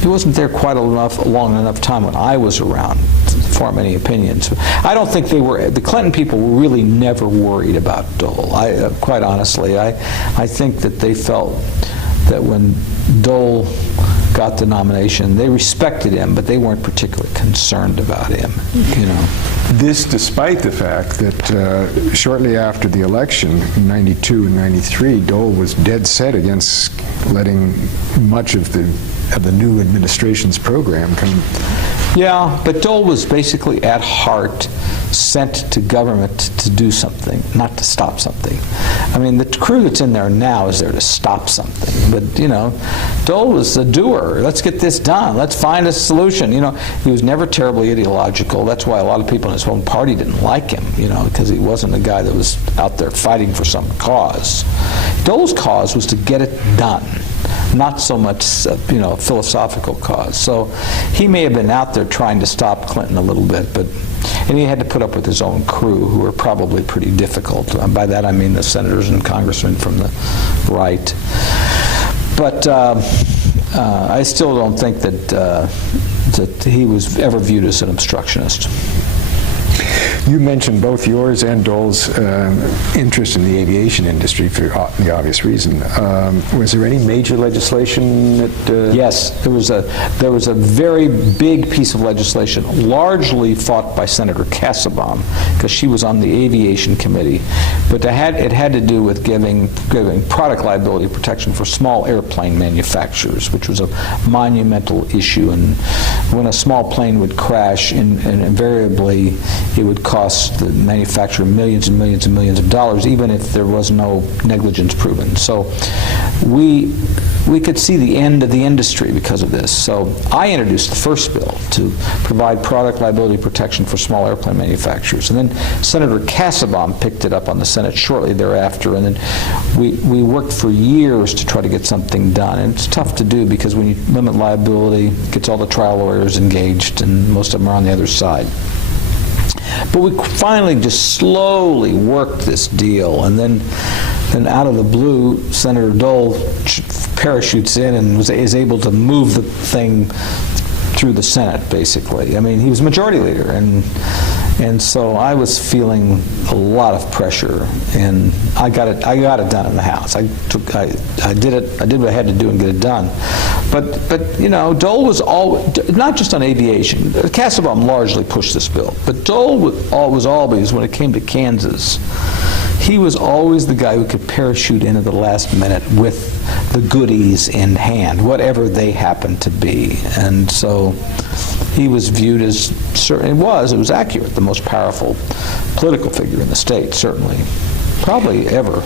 he wasn't there quite a long enough time when I was around to form any opinions. I don't think the Clinton people were really never worried about Dole. Quite honestly, I think that they felt that when Dole got the nomination. They respected him, but they weren't particularly concerned about him, you know. This despite the fact that shortly after the election, in 92 and 93, Dole was dead set against letting much of the new administration's program come. Yeah, but Dole was basically at heart sent to government to do something, not to stop something. I mean, the crew that's in there now is there to stop something. But, you know, Dole was a doer. Let's get this done. Let's find a solution. You know, he was never terribly ideological. That's why a lot of people in his own party didn't like him, you know, because he wasn't a guy that was out there fighting for some cause. Dole's cause was to get it done, not so much, you know, a philosophical cause. So he may have been out there trying to stop Clinton a little bit, and he had to put up with his own crew, who were probably pretty difficult. By that I mean the senators and congressmen from the right. But I still don't think that he was ever viewed as an obstructionist. You mentioned both yours and Dole's interest in the aviation industry for the obvious reason. Was there any major legislation that? Yes, there was a very big piece of legislation, largely fought by Senator Casaubon, because she was on the Aviation Committee. But it had to do with giving product liability protection for small airplane manufacturers, which was a monumental issue. And when a small plane would crash, and invariably it would cost the manufacturer millions and millions and millions of dollars, even if there was no negligence proven. So we could see the end of the industry because of this. So I introduced the first bill to provide product liability protection for small airplane manufacturers. And then Senator Casaubon picked it up on the Senate shortly thereafter. And then we worked for years to try to get something done. And it's tough to do because when you limit liability, it gets all the trial lawyers engaged, and most of them are on the other side. But we finally just slowly worked this deal, and then out of the blue, Senator Dole parachutes in and is able to move the thing through the Senate, basically. I mean, he was majority leader, and so I was feeling a lot of pressure, and I got it done in the House. I did what I had to do and get it done. But you know, Dole was not just on aviation. Casaubon largely pushed this bill, but Dole was always, when it came to Kansas, he was always the guy who could parachute in at the last minute with the goodies in hand, whatever they happened to be. And so he was viewed as, it was accurate, the most powerful political figure in the state, certainly, probably ever.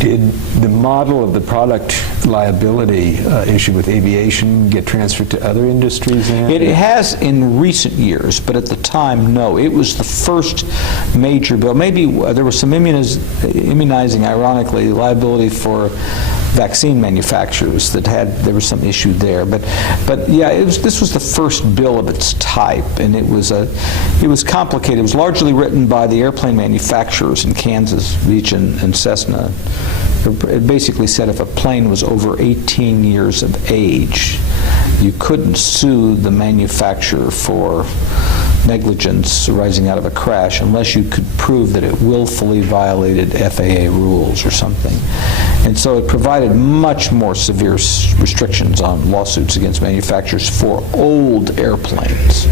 Did the model of the product liability issue with aviation get transferred to other industries? It has in recent years, but at the time, no. It was the first major bill. Maybe there was some immunizing, ironically, liability for vaccine manufacturers there was some issue there. But yeah, this was the first bill of its type, and it was complicated. It was largely written by the airplane manufacturers in Kansas, Beech and Cessna. It basically said if a plane was over 18 years of age, you couldn't sue the manufacturer for negligence arising out of a crash unless you could prove that it willfully violated FAA rules or something. And so it provided much more severe restrictions on lawsuits against manufacturers for old airplanes.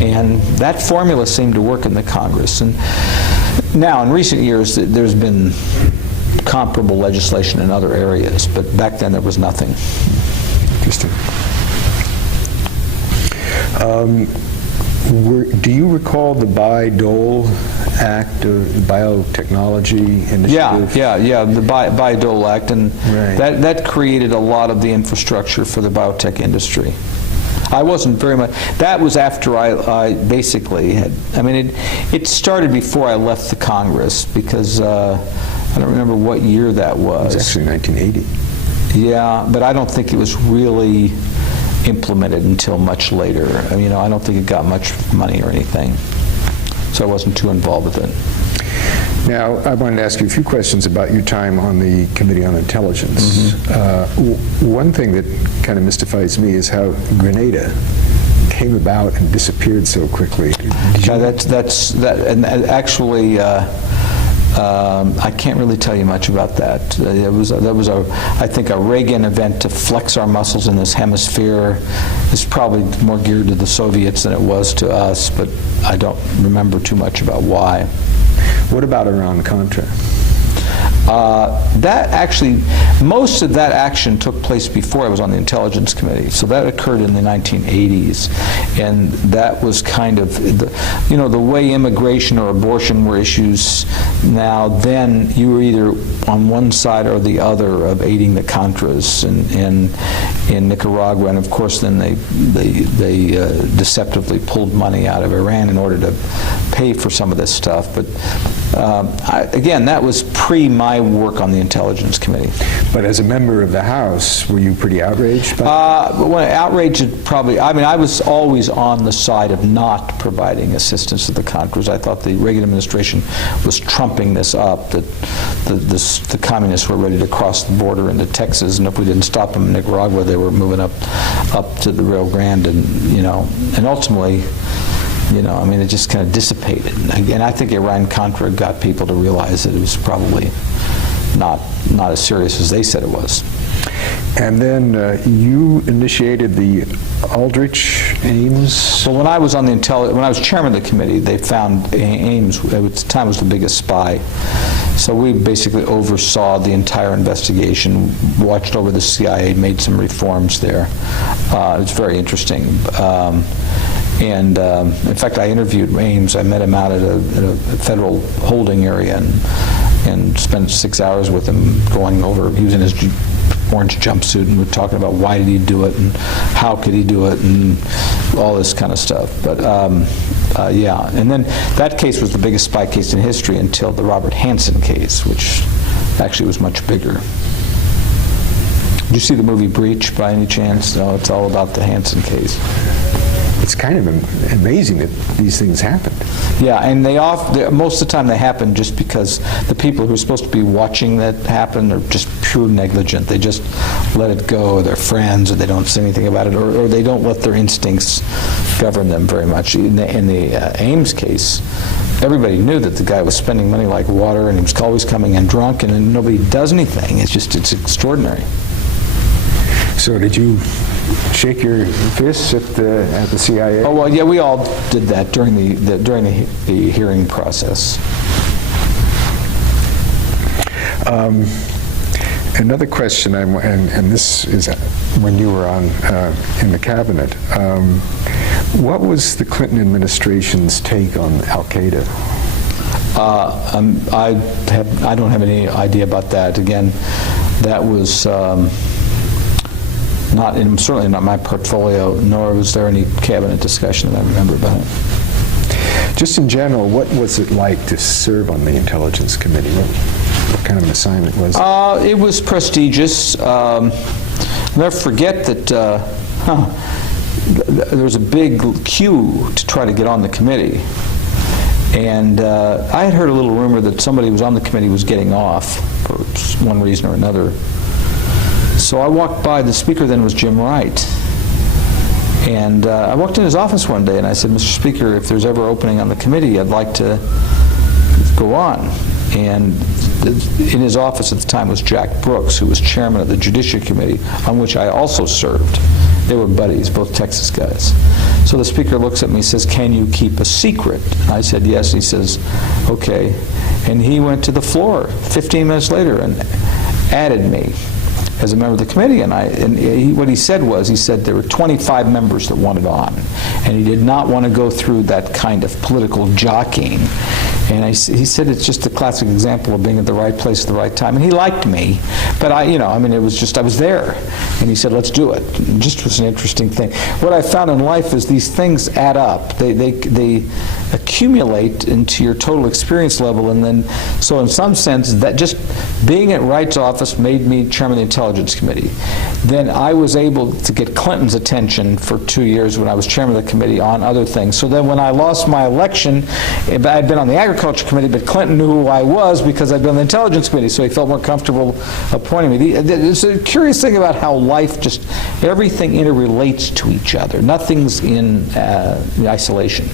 And that formula seemed to work in the Congress. And now, in recent years, there's been comparable legislation in other areas, but back then there was nothing. Interesting. Do you recall the Bayh-Dole Act of Biotechnology initiative? Yeah, the Bayh-Dole Act, and right. that created a lot of the infrastructure for the biotech industry. I wasn't very much, that was after I basically had, I mean, it started before I left the Congress, because I don't remember what year that was. It was actually 1980. Yeah, but I don't think it was really implemented until much later. I mean, I don't think it got much money or anything, so I wasn't too involved with it. Now, I wanted to ask you a few questions about your time on the Committee on Intelligence. Mm-hmm. One thing that kind of mystifies me is how Grenada came about and disappeared so quickly. Yeah, and actually, I can't really tell you much about that. That was I think, a Reagan event to flex our muscles in this hemisphere. It's probably more geared to the Soviets than it was to us, but I don't remember too much about why. What about Iran-Contra? That actually, most of that action took place before I was on the Intelligence Committee. So that occurred in the 1980s. And that was kind of, the way immigration or abortion were issues now, then you were either on one side or the other of aiding the Contras in Nicaragua. And of course, then they deceptively pulled money out of Iran in order to pay for some of this stuff. But again, that was pre my work on the Intelligence Committee. But as a member of the House, were you pretty outraged by that? Well, outraged probably, I was always on the side of not providing assistance to the Contras. I thought the Reagan administration was trumping this up, that the communists were ready to cross the border into Texas, and if we didn't stop them in Nicaragua, they were moving up to the Rio Grande, and ultimately, it just kind of dissipated. And I think Iran-Contra got people to realize that it was probably not as serious as they said it was. And then you initiated the Aldrich Ames. Well, when I was chairman of the committee, they found Ames at the time was the biggest spy. So we basically oversaw the entire investigation, watched over the CIA, made some reforms there. It was very interesting. And in fact, I interviewed Ames. I met him out at a federal holding area and spent 6 hours with him going over. He was in his orange jumpsuit, and we're talking about why did he do it and how could he do it and all this kind of stuff. But yeah, and then that case was the biggest spy case in history until the Robert Hanssen case, which actually was much bigger. Did you see the movie Breach by any chance? No, it's all about the Hanssen case. It's kind of amazing that these things happened. Yeah, and most of the time they happen just because the people who are supposed to be watching that happen are just pure negligent. They just let it go, or they're friends, or they don't say anything about it, or they don't let their instincts govern them very much. In the Ames case, everybody knew that the guy was spending money like water, and he was always coming in drunk, and then nobody does anything. It's extraordinary. So did you shake your fists at the CIA? Oh well, yeah, we all did that during the hearing process. Another question, and this is when you were in the cabinet. What was the Clinton administration's take on Al-Qaeda? I don't have any idea about that. Again, that was. Certainly not my portfolio, nor was there any cabinet discussion that I remember about it. Just in general, what was it like to serve on the Intelligence Committee? What kind of an assignment was it? It was prestigious. I'll never forget that there was a big queue to try to get on the committee. And I had heard a little rumor that somebody who was on the committee was getting off for one reason or another. So I walked by, the speaker then was Jim Wright. And I walked in his office one day and I said, Mr. Speaker, if there's ever opening on the committee, I'd like to go on. And in his office at the time was Jack Brooks, who was chairman of the Judiciary Committee, on which I also served. They were buddies, both Texas guys. So the speaker looks at me and says, can you keep a secret? I said, yes. He says, okay. And he went to the floor 15 minutes later and added me as a member of the committee, and what he said was, he said there were 25 members that wanted on, and he did not want to go through that kind of political jockeying. And he said it's just a classic example of being at the right place at the right time. And he liked me, but it was just, I was there. And he said, let's do it. It just was an interesting thing. What I found in life is these things add up. They accumulate into your total experience level, and then, so in some sense, that just being at Wright's office made me chairman of the Intelligence Committee. Then I was able to get Clinton's attention for 2 years when I was chairman of the committee on other things. So then when I lost my election, I'd been on the Agriculture Committee, but Clinton knew who I was because I'd been on the Intelligence Committee, so he felt more comfortable appointing me. It's a curious thing about how life just, everything interrelates to each other. Nothing's in isolation.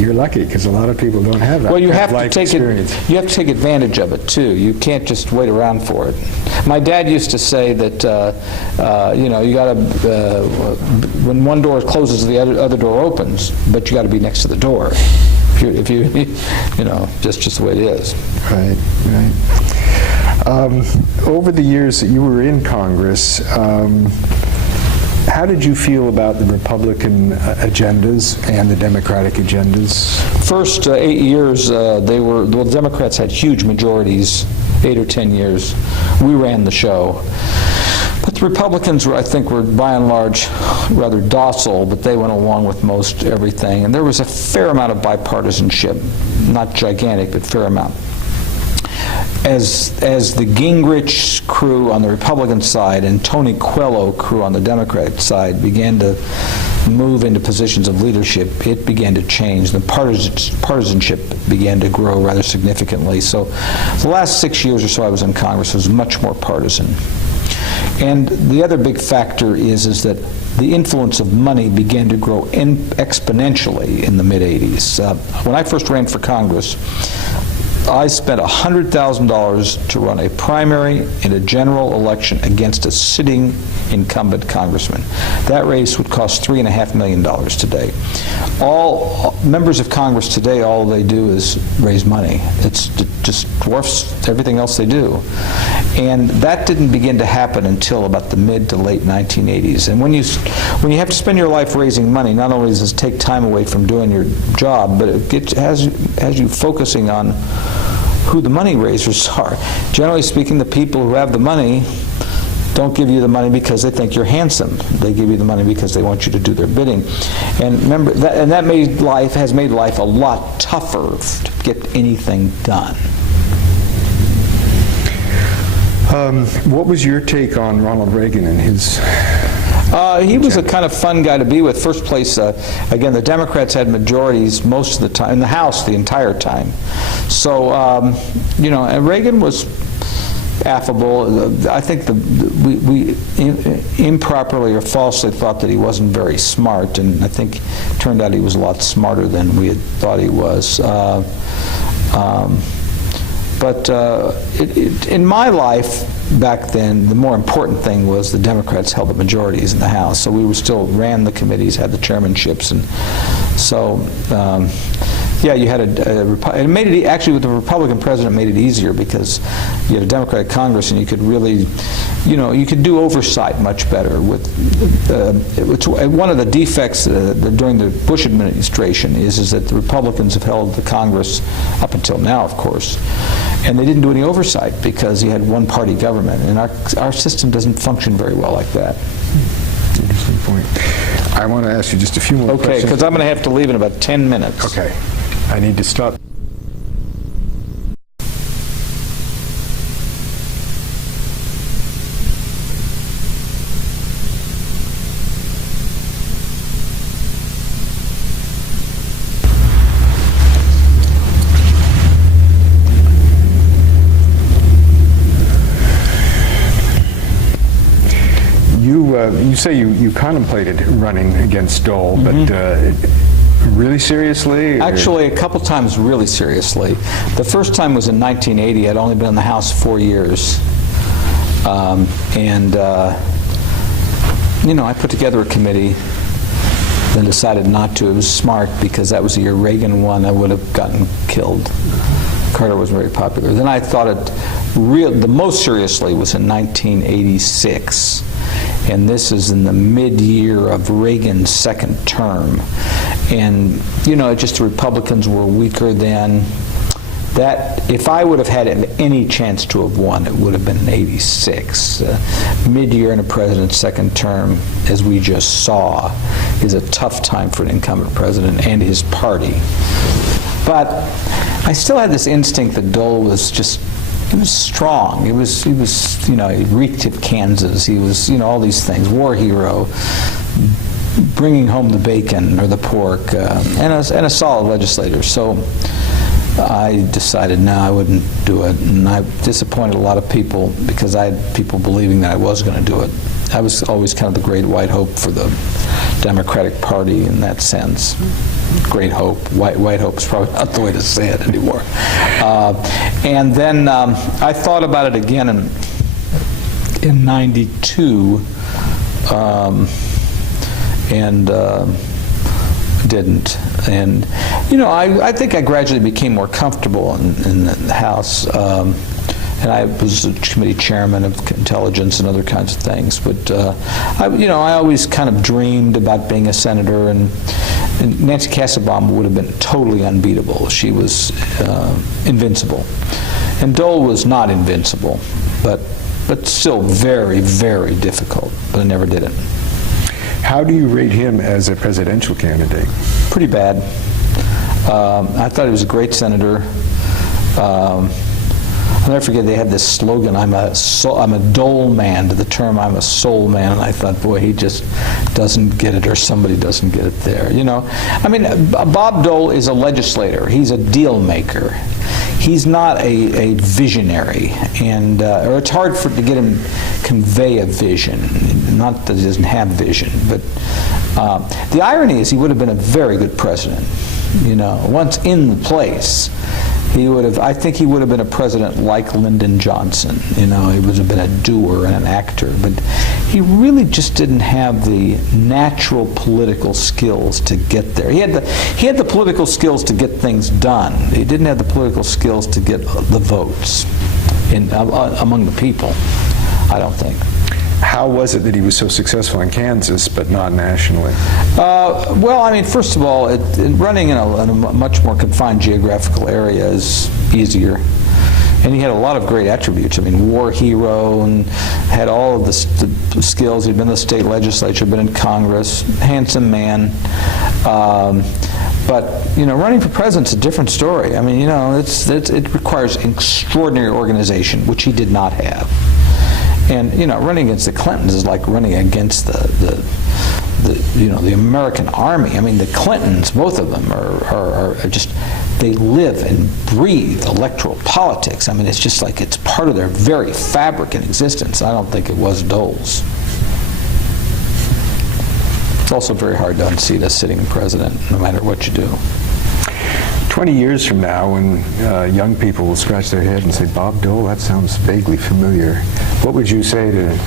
You're lucky, because a lot of people don't have that Well, you kind have of to life take experience. it. You have to take advantage of it too. You can't just wait around for it. My dad used to say that you got to when one door closes, the other door opens, but you got to be next to the door. If you just the way it is. Right, right. Over the years that you were in Congress, how did you feel about the Republican agendas and the Democratic agendas? First 8 years, the Democrats had huge majorities, 8 or 10 years. We ran the show. But the Republicans, I think, were by and large rather docile, but they went along with most everything. And there was a fair amount of bipartisanship, not gigantic, but fair amount. As the Gingrich crew on the Republican side and Tony Coelho crew on the Democratic side began to move into positions of leadership, it began to change. The partisanship began to grow rather significantly. So the last 6 years or so I was in Congress was much more partisan. And the other big factor is that the influence of money began to grow exponentially in the mid-'80s. When I first ran for Congress, I spent $100,000 to run a primary in a general election against a sitting incumbent congressman. That race would cost $3.5 million today. All members of Congress today, all they do is raise money. It just dwarfs everything else they do. And that didn't begin to happen until about the mid to late 1980s. And when you have to spend your life raising money, not only does it take time away from doing your job, but it has you focusing on who the money raisers are. Generally speaking, the people who have the money don't give you the money because they think you're handsome. They give you the money because they want you to do their bidding. And remember, that has made life a lot tougher to get anything done. What was your take on Ronald Reagan and his... He was a kind of fun guy to be with. First place, again, the Democrats had majorities most of the time, in the House the entire time. So, and Reagan was affable. I think we improperly or falsely thought that he wasn't very smart, and I think it turned out he was a lot smarter than we had thought he was. But in my life back then, the more important thing was the Democrats held the majorities in the House. So we still ran the committees, had the chairmanships, and so yeah, you had it made it actually with the Republican president made it easier because you had a Democratic Congress and you could really, you could do oversight much better. With one of the defects during the Bush administration is that the Republicans have held the Congress up until now, of course, and they didn't do any oversight because you had one-party government, and our system doesn't function very well like that. Interesting point. I want to ask you just a few more questions. Okay, because I'm going to have to leave in about 10 minutes. Okay. I need to stop. You say you contemplated running against Dole, but really seriously? Or? Actually, a couple times really seriously. The first time was in 1980. I'd only been in the House 4 years. I put together a committee, then decided not to. It was smart because that was the year Reagan won. I would have gotten killed. Carter was very popular. Then I thought the most seriously was in 1986. And this is in the mid-year of Reagan's second term. And, just the Republicans were weaker then. That, if I would have had any chance to have won, it would have been in 86. Mid-year in a president's second term, as we just saw, is a tough time for an incumbent president and his party. But I still had this instinct that Dole was he was strong. He reeked of Kansas. He was, all these things. War hero, bringing home the bacon or the pork, and a solid legislator. So I decided, no, I wouldn't do it. And I disappointed a lot of people because I had people believing that I was going to do it. I was always kind of the great white hope for the Democratic Party in that sense. great hope. White hope is probably not the way to say it anymore. And then I thought about it again in '92, and didn't. And I think I gradually became more comfortable in the House. And I was the committee chairman of intelligence and other kinds of things. But I always kind of dreamed about being a senator, and Nancy Kassebaum would have been totally unbeatable. She was invincible, and Dole was not invincible, but still very, very difficult. But I never did it. How do you rate him as a presidential candidate? Pretty bad. I thought he was a great senator. I'll never forget, they had this slogan, I'm a Dole man, to the term I'm a soul man, and I thought, boy, he just doesn't get it, or somebody doesn't get it there. I mean, Bob Dole is a legislator. He's a deal maker. He's not a visionary, and or it's hard to get him convey a vision. Not that he doesn't have vision, but the irony is he would have been a very good president. Once in the place, I think he would have been a president like Lyndon Johnson. He would have been a doer and an actor, but he really just didn't have the natural political skills to get there. He had the political skills to get things done. He didn't have the political skills to get the votes among the people, I don't think. How was it that he was so successful in Kansas but not nationally? Well, I mean, first of all, running in a much more confined geographical area is easier. And he had a lot of great attributes. I mean, war hero, and had all of the skills. He'd been in the state legislature, been in Congress, handsome man. But running for president's a different story. I mean, it requires extraordinary organization, which he did not have. And running against the Clintons is like running against the American army. I mean, the Clintons, both of them, are just, they live and breathe electoral politics. I mean, it's just like it's part of their very fabric and existence. I don't think it was Doles. It's also very hard to unseat a sitting president, no matter what you do. 20 years from now, when young people will scratch their head and say, Bob Dole, that sounds vaguely familiar, what would you say to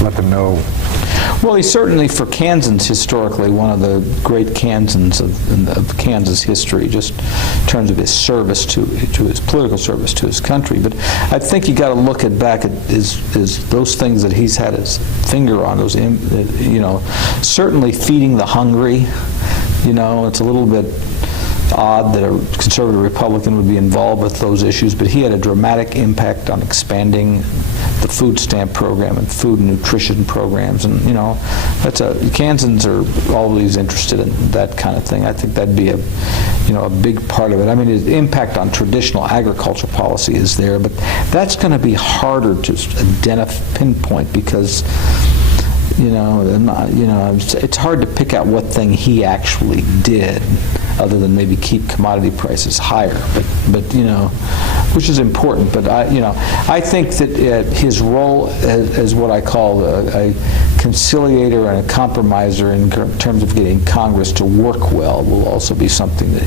let them know? Well, he's certainly, for Kansans, historically, one of the great Kansans of Kansas history, just in terms of his service to his political service to his country. But I think you got to look back at those things that he's had his finger on. Those, certainly feeding the hungry. It's a little bit odd that a conservative Republican would be involved with those issues, but he had a dramatic impact on expanding the food stamp program and food and nutrition programs, and Kansans are always interested in that kind of thing. I think that'd be a big part of it. I mean, his impact on traditional agriculture policy is there, but that's going to be harder to pinpoint because it's hard to pick out what thing he actually did, other than maybe keep commodity prices higher, but which is important. But I think that his role as what I call a conciliator and a compromiser in terms of getting Congress to work well will also be something that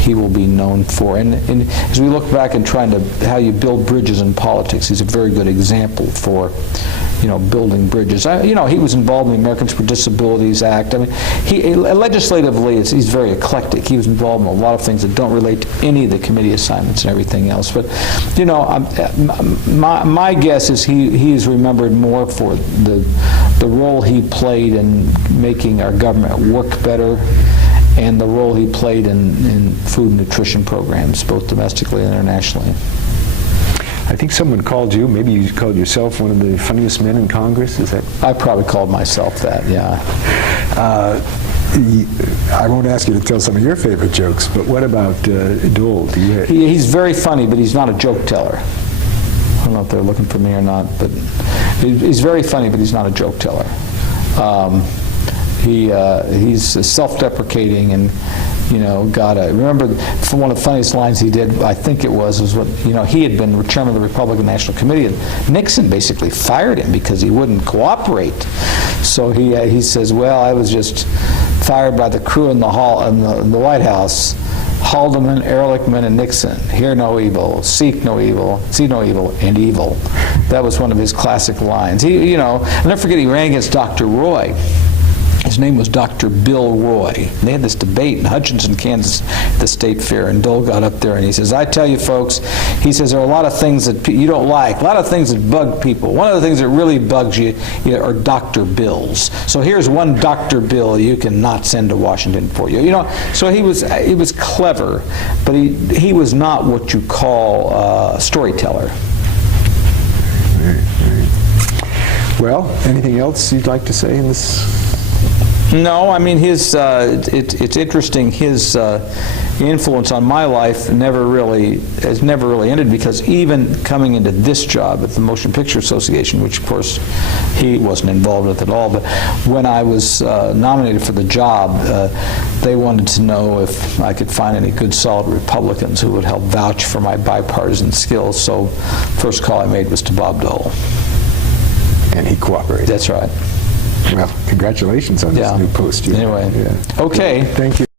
he will be known for. And as we look back and how you build bridges in politics, he's a very good example for building bridges. He was involved in the Americans with Disabilities Act. I mean, legislatively, he's very eclectic. He was involved in a lot of things that don't relate to any of the committee assignments and everything else. But, my guess is he is remembered more for the role he played in making our government work better, and the role he played in food and nutrition programs, both domestically and internationally. I think someone called you, maybe you called yourself one of the funniest men in Congress, is that? I probably called myself that, yeah. I won't ask you to tell some of your favorite jokes, but what about Dole? He's very funny, but he's not a joke teller. I don't know if they're looking for me or not, but he's very funny, but he's not a joke teller. He's self-deprecating and remember one of the funniest lines he did, I think it was what, he had been chairman of the Republican National Committee, and Nixon basically fired him because he wouldn't cooperate. So he says, well, I was just fired by the crew in the hall in the White House. Haldeman, Ehrlichman, and Nixon. Hear no evil, seek no evil, see no evil, and evil. That was one of his classic lines. He, I'll never forget, he ran against Dr. Roy. His name was Dr. Bill Roy. And they had this debate in Hutchinson, Kansas, at the State Fair, and Dole got up there and he says, I tell you folks, he says, there are a lot of things that you don't like, a lot of things that bug people. One of the things that really bugs you are Dr. Bills. So here's one Dr. Bill you cannot send to Washington for you. So he was clever, but he was not what you call a storyteller. Right. Well, anything else you'd like to say in this? No, I mean it's interesting. His influence on my life has never really ended, because even coming into this job at the Motion Picture Association, which of course he wasn't involved with at all, but when I was nominated for the job, they wanted to know if I could find any good, solid Republicans who would help vouch for my bipartisan skills. So first call I made was to Bob Dole. And he cooperated. That's right. Well, congratulations on this new post. Anyway, okay. Thank you.